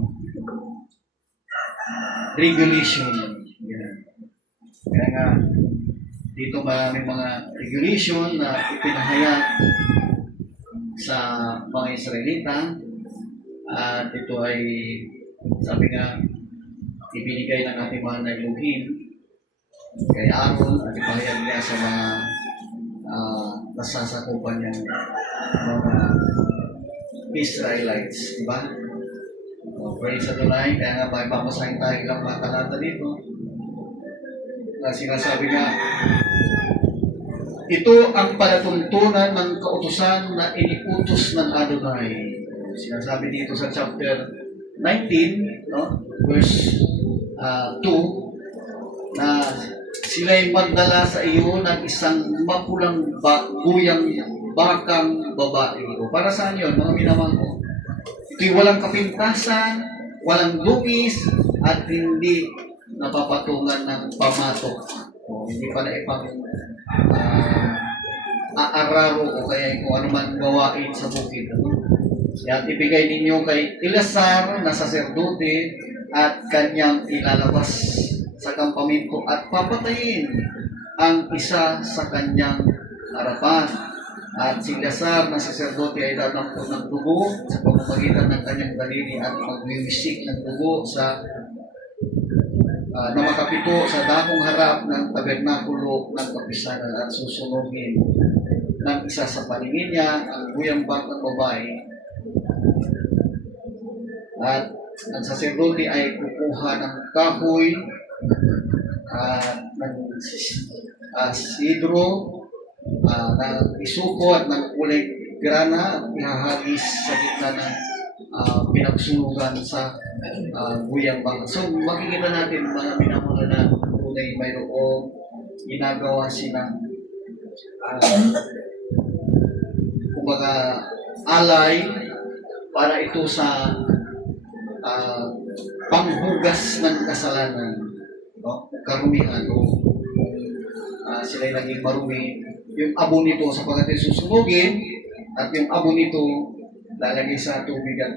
Regulation. Yan. Kaya nga, dito maraming mga regulation na ipinahayag sa mga Israelita. At ito ay, sabi nga, ibinigay ng ating mahal na Elohim kay Aaron at ipahayag niya sa mga nasasakupan niyang mga Israelites, diba? Praise Adonai. Kaya nga papasahin tayo ilang mga talata dito na sinasabi nga, ito ang palatuntunan ng kautusan na iniutos ng Adonai. Sinasabi dito sa chapter 19, no? Verse 2, na sila'y magdala sa iyo ng isang mapulang guyang bakang babae. O para saan yun, mga minamahal ko? Ito'y walang kapintasan, walang dungis, at hindi napapatungan ng pamatok. O hindi pa na ipang aararo o kaya kung ano man gawain sa bukid. At ibigay ninyo kay Eleazar na saserdote at kanyang ilalabas sa kampamento at papatayin ang isa sa kanyang harapan. At si Eleazar na saserdote ay dadampot ng dugo sa pamamagitan ng kanyang daliri at magwiwisik ng dugo sa na makapito sa dakong harap ng tabernakulo ng kapisanan at susunugin ng isa sa paningin niya ang guyang bakang babae. At ang saserdote ay kukuha ng kahoy ng sidro na isuko at ng kulay grana at ihahagis sa gitna ng pinagsunugan sa guyang baka. So makikita natin mga minamahal na tunay mayroong ginagawa silang uh, kumbaga alay para ito sa panghugas ng kasalanan, no? Karumihan o sila'y naging marumi. Yung abo nito sapagkat ay susunugin at yung abo nito lalagay sa tubig at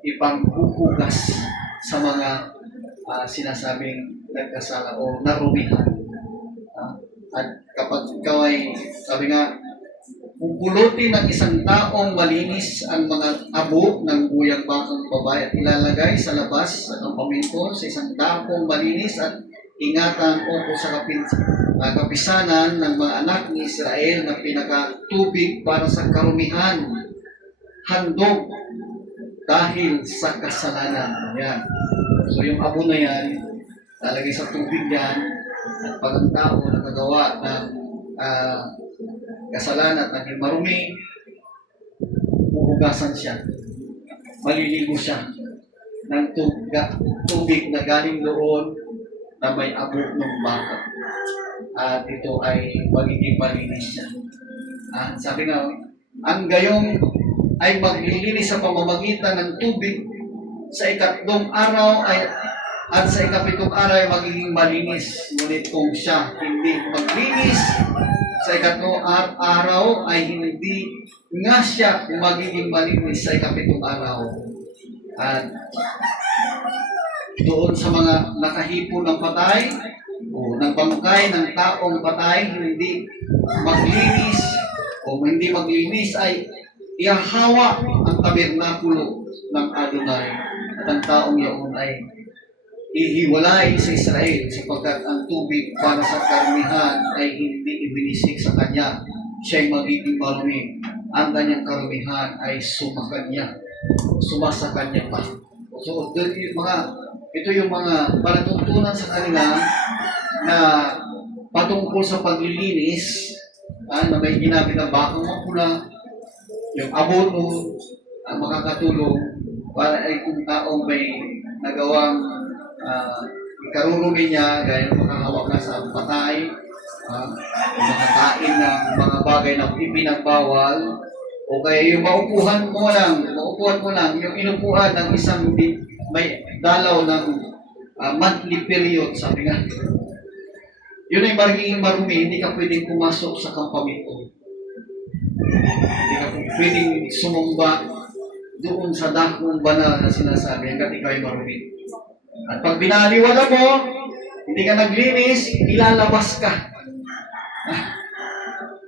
ipanghuhugas sa mga sinasabing nagkasala o narumihan. At kapag ikaw ay, sabi nga, pupulutin ng isang taong malinis ang mga abo ng buyang bakang babae at ilalagay sa labas ng paminto sa isang taong malinis at ingatan o sa kapisanan ng mga anak ni Israel na pinakatubig para sa karumihan, handog dahil sa kasalanan. Yan. So yung abo na yan, lalagay sa tubig yan, at pag ang tao nakagawa ng kasalanan at naging marumi, huhugasan siya. Maliligo siya ng tubig na galing doon na may abo ng baka. At ito ay magiging malinis siya. Sabi nga, ang gayong ay maglilinis sa pamamagitan ng tubig sa ikatlong araw at sa ikapitong araw ay magiging malinis. Ngunit kung siya hindi maglinis sa ikatlong araw ay hindi nga siya magiging malinis sa ikapitong araw. At doon sa mga nakahipo ng patay o ng bangkay ng taong patay, hindi maglinis ay ihahawa ang tabernakulo ng Adonai at ang taong yaon ay ihiwalay sa Israel sapagkat ang tubig para sa karamihan ay hindi ibinisik sa kanya. Siya'y magiging marumi. Ang kanyang karamihan ay sumasa kanya pa. So, ito yung mga palatuntunan sa kanila na patungkol sa paglilinis na may ginamit ng bakang mapula, yung abono ang makakatulong para ay kung taong may nagawang ikarurumi niya gaya ng makahawak na sa patay, nakakain ng mga bagay na ipinagbawal, o kaya yung maupuhan mo lang, yung inupuhan ng isang may dalaw ng monthly period, sabi nga. Yun ay magiging marumi, hindi ka pwedeng pumasok sa kampamento. Hindi ka pwedeng sumumba doon sa dakong banal na sinasabi hanggang ikaw ay marumi. At pag binaliwala mo, hindi ka naglinis, ilalabas ka.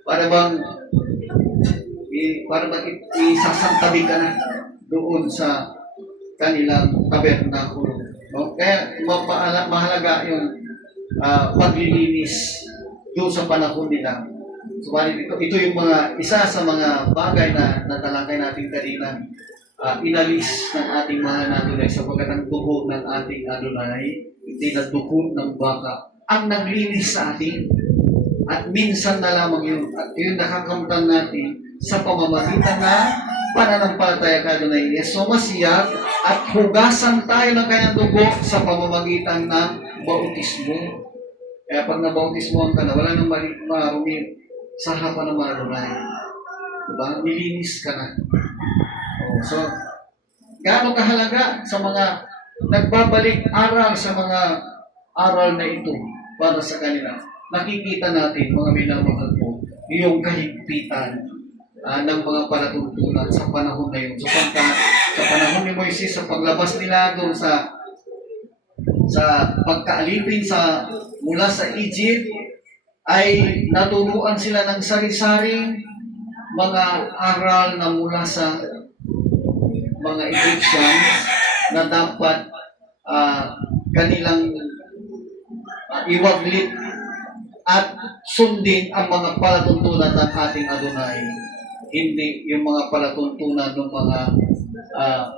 Para bang isasantabi ka na doon sa kanilang tabernakulo. No? Kaya mahalaga yung paglilinis doon sa panahon nila. So, ito yung isa sa mga bagay na natalakay natin kanina. Inalis ng ating mahal na Adonai sapagkat ang dugo ng ating Adonai hindi na dugo ng baka ang naglinis sa atin. At minsan na lamang yun. At yun nakakamtan natin sa pamamagitan na pananampalataya kay Adonai Yesu Masiya at hugasan tayo ng kanyang dugo sa pamamagitan ng bautismo. Kaya pag nabautismo ka na, wala nang marumi sa harapan ng mga Adonai. Diba? Nilinis ka na. So, gaano kahalaga sa mga nagbabalik aral sa mga aral na ito para sa kanila. Nakikita natin, mga minamahal po, yung kahigpitan ng mga palatuntunan sa panahon na yun. So, sa panahon ni Moises, sa paglabas nila doon sa pagkaalipin mula sa Egypt, ay naturuan sila ng sari-saring mga aral na mula sa mga Egyptians na dapat kanilang iwaglit at sundin ang mga palatuntunan ng ating Adonai. Hindi yung mga palatuntunan ng mga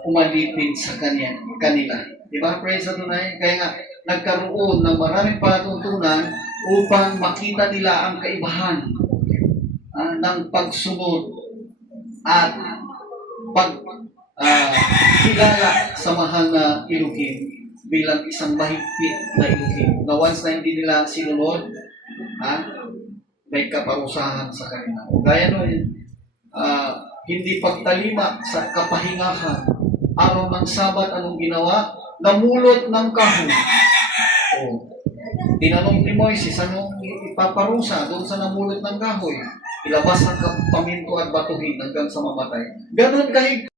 umalipin sa kanila. Diba? Praise Adonai. Kaya nga, nagkaroon ng maraming palatuntunan upang makita nila ang kaibahan ng pagsunod at kilala sa mahal na Elohim bilang isang mahigpit na Elohim. Na once na hindi nila sinunod ha, may kaparusahan sa kanila. O gaya nung hindi pagtalima sa kapahingahan, araw ng Sabat, anong ginawa? Namulot ng kahoy. O, tinanong ni Moises, anong ipaparusa doon sa namulot ng kahoy? Ilabas ang paminto at batuhin hanggang sa mamatay. Ganon kahig.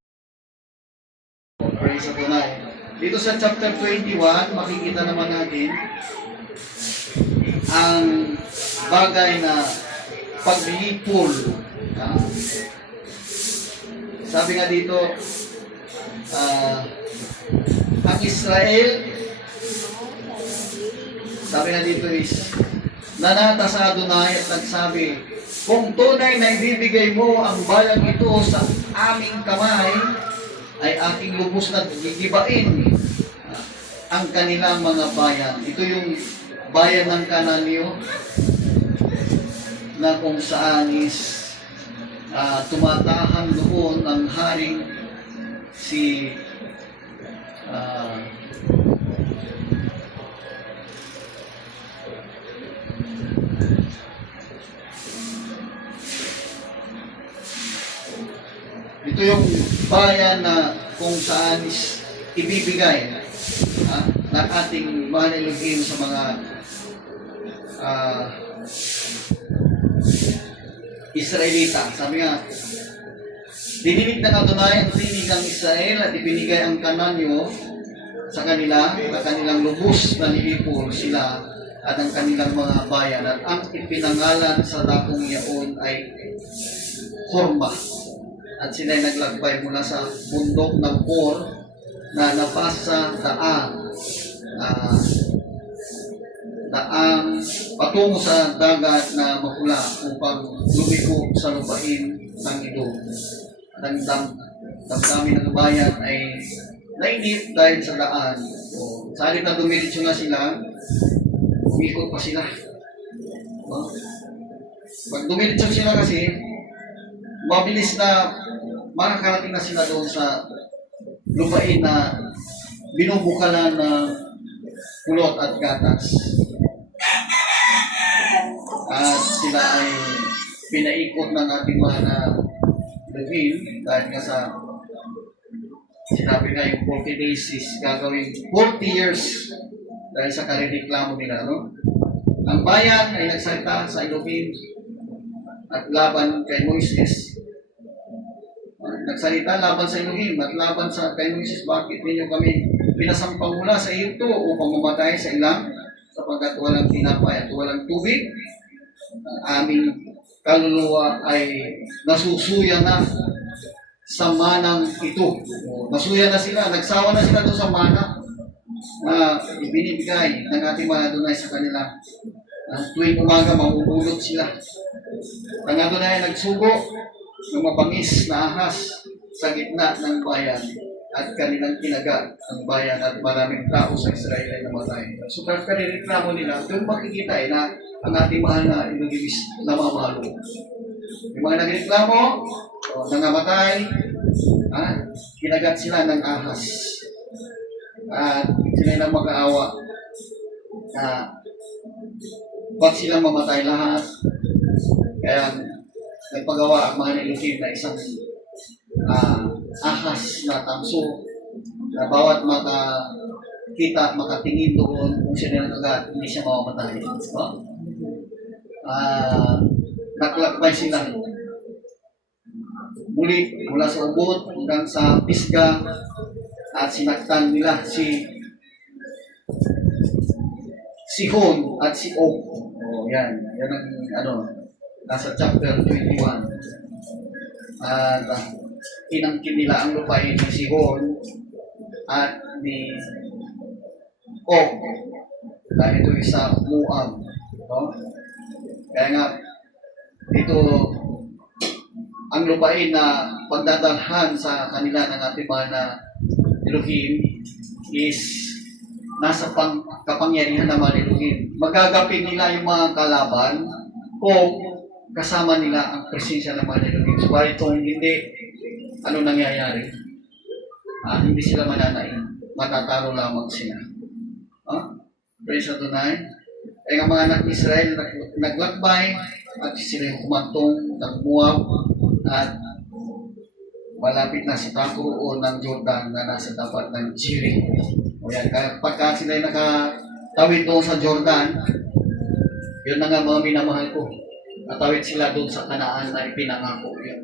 Praise the Lord. Dito sa chapter 21, makikita naman natin ang bagay na paglipol. Sabi nga dito, ang Israel, sabi nga dito is, nanata sa Adonai at nagsabi, kung tunay na ibibigay mo ang bayang ito sa aming kamay, ay aking lubos na gigibain ang kanilang mga bayan. Ito yung bayan ng Kananyo na kung saan is tumatahan doon ang haring si ito yung bayan na kung saan is ibibigay ng ating mahal na Elohim sa mga Israelita. Sabi nga, dininig ng Adonai ang tinig ng Israel at ibinigay ang Kananyo sa kanila, na kanilang lubos na nilipol sila at ang kanilang mga bayan. At ang ipinangalan sa dakong yaon ay Horma. At sila'y naglakbay mula sa bundok ng Hor na napasa daang patungo sa dagat na mapula upang lumiko sa lupain ng Edom. At ang damdamin ng bayan ay nainip dahil sa daan. So, sa halip na dumiritso na sila, umikot pa sila. No? Pag dumiritso sila kasi, mabilis na makakarating na sila doon sa lupain na binubukalan ng kulot at gatas. At sila ay pinaikot ng ating mga Elohim dahil nga sa sinabi nga yung 40 days is gagawin 40 years dahil sa karireklamo nila. No? Ang bayan ay nagsalita sa Elohim at laban kay Moises. Nagsalita laban sa Elohim at laban sa kay Moises, bakit ninyo kami pinasampang mula sa Egypto upang mamatay sa ilang sapagkat walang tinapay at walang tubig? Ang aming kaluluwa ay nasusuya na sa manang ito. Nasuya na sila, nagsawa na sila doon sa mana na ibinibigay ng ating mga Adonai sa kanila. Tuwing umaga, mamumulot sila. Ang Adonai nagsugo ng mabangis na ahas sa gitna ng bayan at kanilang kinagat ang bayan at maraming tao sa Israel ay namatay. So, kanireklamo nila, doon makikita na ang ating mahal na Elohim namamalo. Yung mga nagreklamo, nangamatay, kinagat sila ng ahas. At sila na mag-aawa. Ba't silang mamatay lahat? Kaya nagpagawa ang mga Elohim na isang ahas na tamso na bawat makakita, makatingin doon kung siya na nakagat, hindi siya mamamatay. So, naglakbay sila muli mula sa ubot hanggang sa Pisga at sinaktan nila si Sihon at si Og. Yan ang nasa chapter 21. At inangkin nila ang lupain ni Sihon at ni Og dahil ito isa Moab. No? Kaya nga, dito ang lupain na pagdadalhan sa kanila ng ating mga na Elohim is nasa kapangyarihan ng mga Elohim. Magagapin nila yung mga kalaban kung kasama nila ang presensya ng mga Elohim. So, kung hindi, ano nangyayari? Hindi sila mananain. Matatalo lamang sila. Praise the Lord. Kaya ang mga anak ni Israel naglakbay at sila yung kumantong ng Moab at malapit na si Takuroon ng Jordan na nasa tapat ng Jericho. O yan, kaya pagka sila nakatawid doon sa Jordan, yun na nga mga minamahal ko. Natawid sila doon sa Kanaan na ipinangako yun.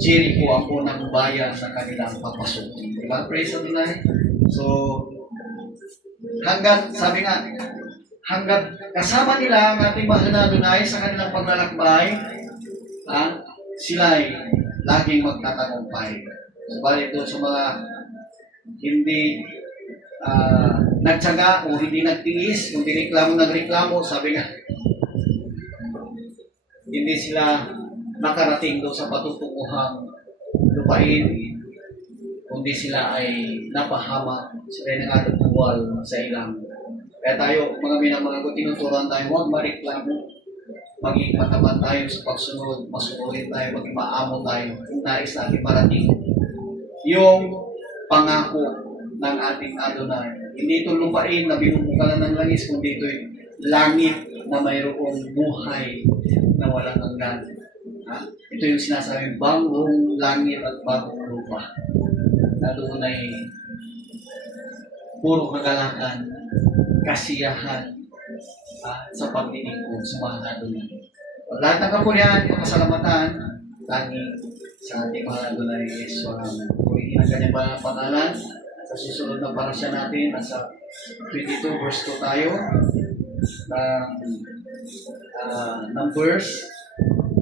Jericho ang unang bayan sa kanilang papasukin. Diba? Praise the Lord. So, sabi nga, hanggat kasama nila ang ating mahal na Adonai sa kanilang paglalakbay, sila ay laging magtatagumpay. Subalit doon sa mga hindi nagtsaga o hindi nagtiis, kung nagreklamo, sabi nga, hindi sila nakarating doon sa patutunguhang lupain, kundi sila ay napahama, sila ay nakatutuwal sa ilang. Kaya tayo, mga minamahal ko, tinuturuan tayo, huwag mareklamo, maging mataman tayo sa pagsunod, masunurin tayo, maging maamo tayo, kung nais natin parating yung pangako ng ating Adonai. Hindi ito lupain na binubukalan ng langis, kundi ito langit na mayroong buhay na walang hanggan. Ito yung sinasabing bagong langit at bagong lupa na doon ay puro kagalakan, kasiyahan sa paglilingkod sa mga Adonai. Lahat ng kapulian, kapasalamatan, laging sa ating mga Adonai is purihin ang kanyang pangalan. Sa susunod na parasya natin, nasa 22 verse 2 tayo, Numbers,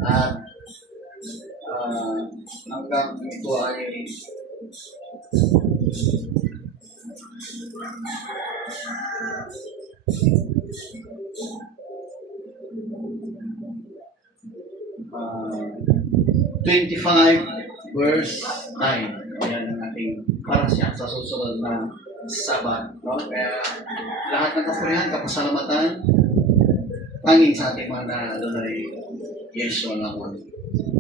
at hanggang ito ay uh, 25 verse 9. Ayan ang ating parasya sa susunod na Sabat. No? Kaya lahat ng kapurihan, kapasalamatan, tanging sa ating mga Adonai Yeshua lamang.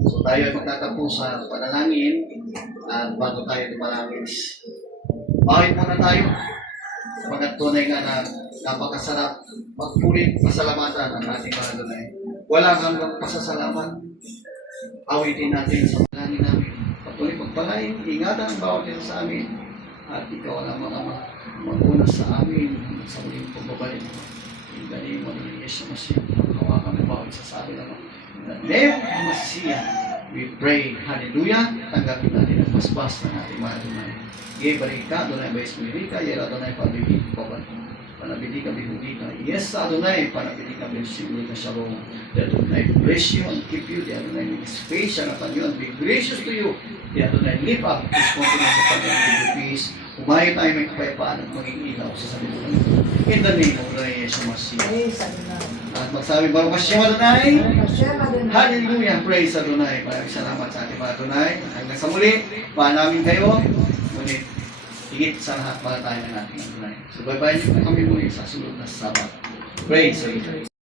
So tayo ay magtatapos sa panalangin at bago tayo tumalangin, bawit muna tayo sapagkat tunay nga na napakasarap magpulit pasalamatan ang ating mga Adonai. Walang hanggang pasasalaman, awitin natin sa panalangin namin. Patuloy pagpalain, ingatan ang bawat isa sa amin at ikaw ang mga maguna sa amin sa muling pagbabalik. In the name of Yeshua Mashiach, hawakan ang bawat isa sa amin naman. In the name of Mashiach, we pray. Hallelujah. Tanggapin natin ang paspas ng ating mga Adonai. Yebarika, Adonai Bayis Mirika, Yera Adonai Pabibig, Panabidika Bibudika. Yes, Adonai, Panabidika Bibudika Shalom. The Adonai bless you and keep you. The Adonai make his face shine upon you and be gracious to you. The Adonai lift up his countenance upon you and give you peace. Umayo tayo may kapayapaan at maging ilaw sa sanlibutan. In the name of Adonai Yeshua Mashiach. At magsabi, Baruch Hashem Adonai. Hallelujah. Praise Adonai. Maraming salamat sa ating mga Adonai. Hanggang sa muli, namin kayo. Ngunit, higit sa lahat para tayo ng ating Adonai. So, bye-bye niyo na kami muli sa sunod na Sabat. Praise Adonai.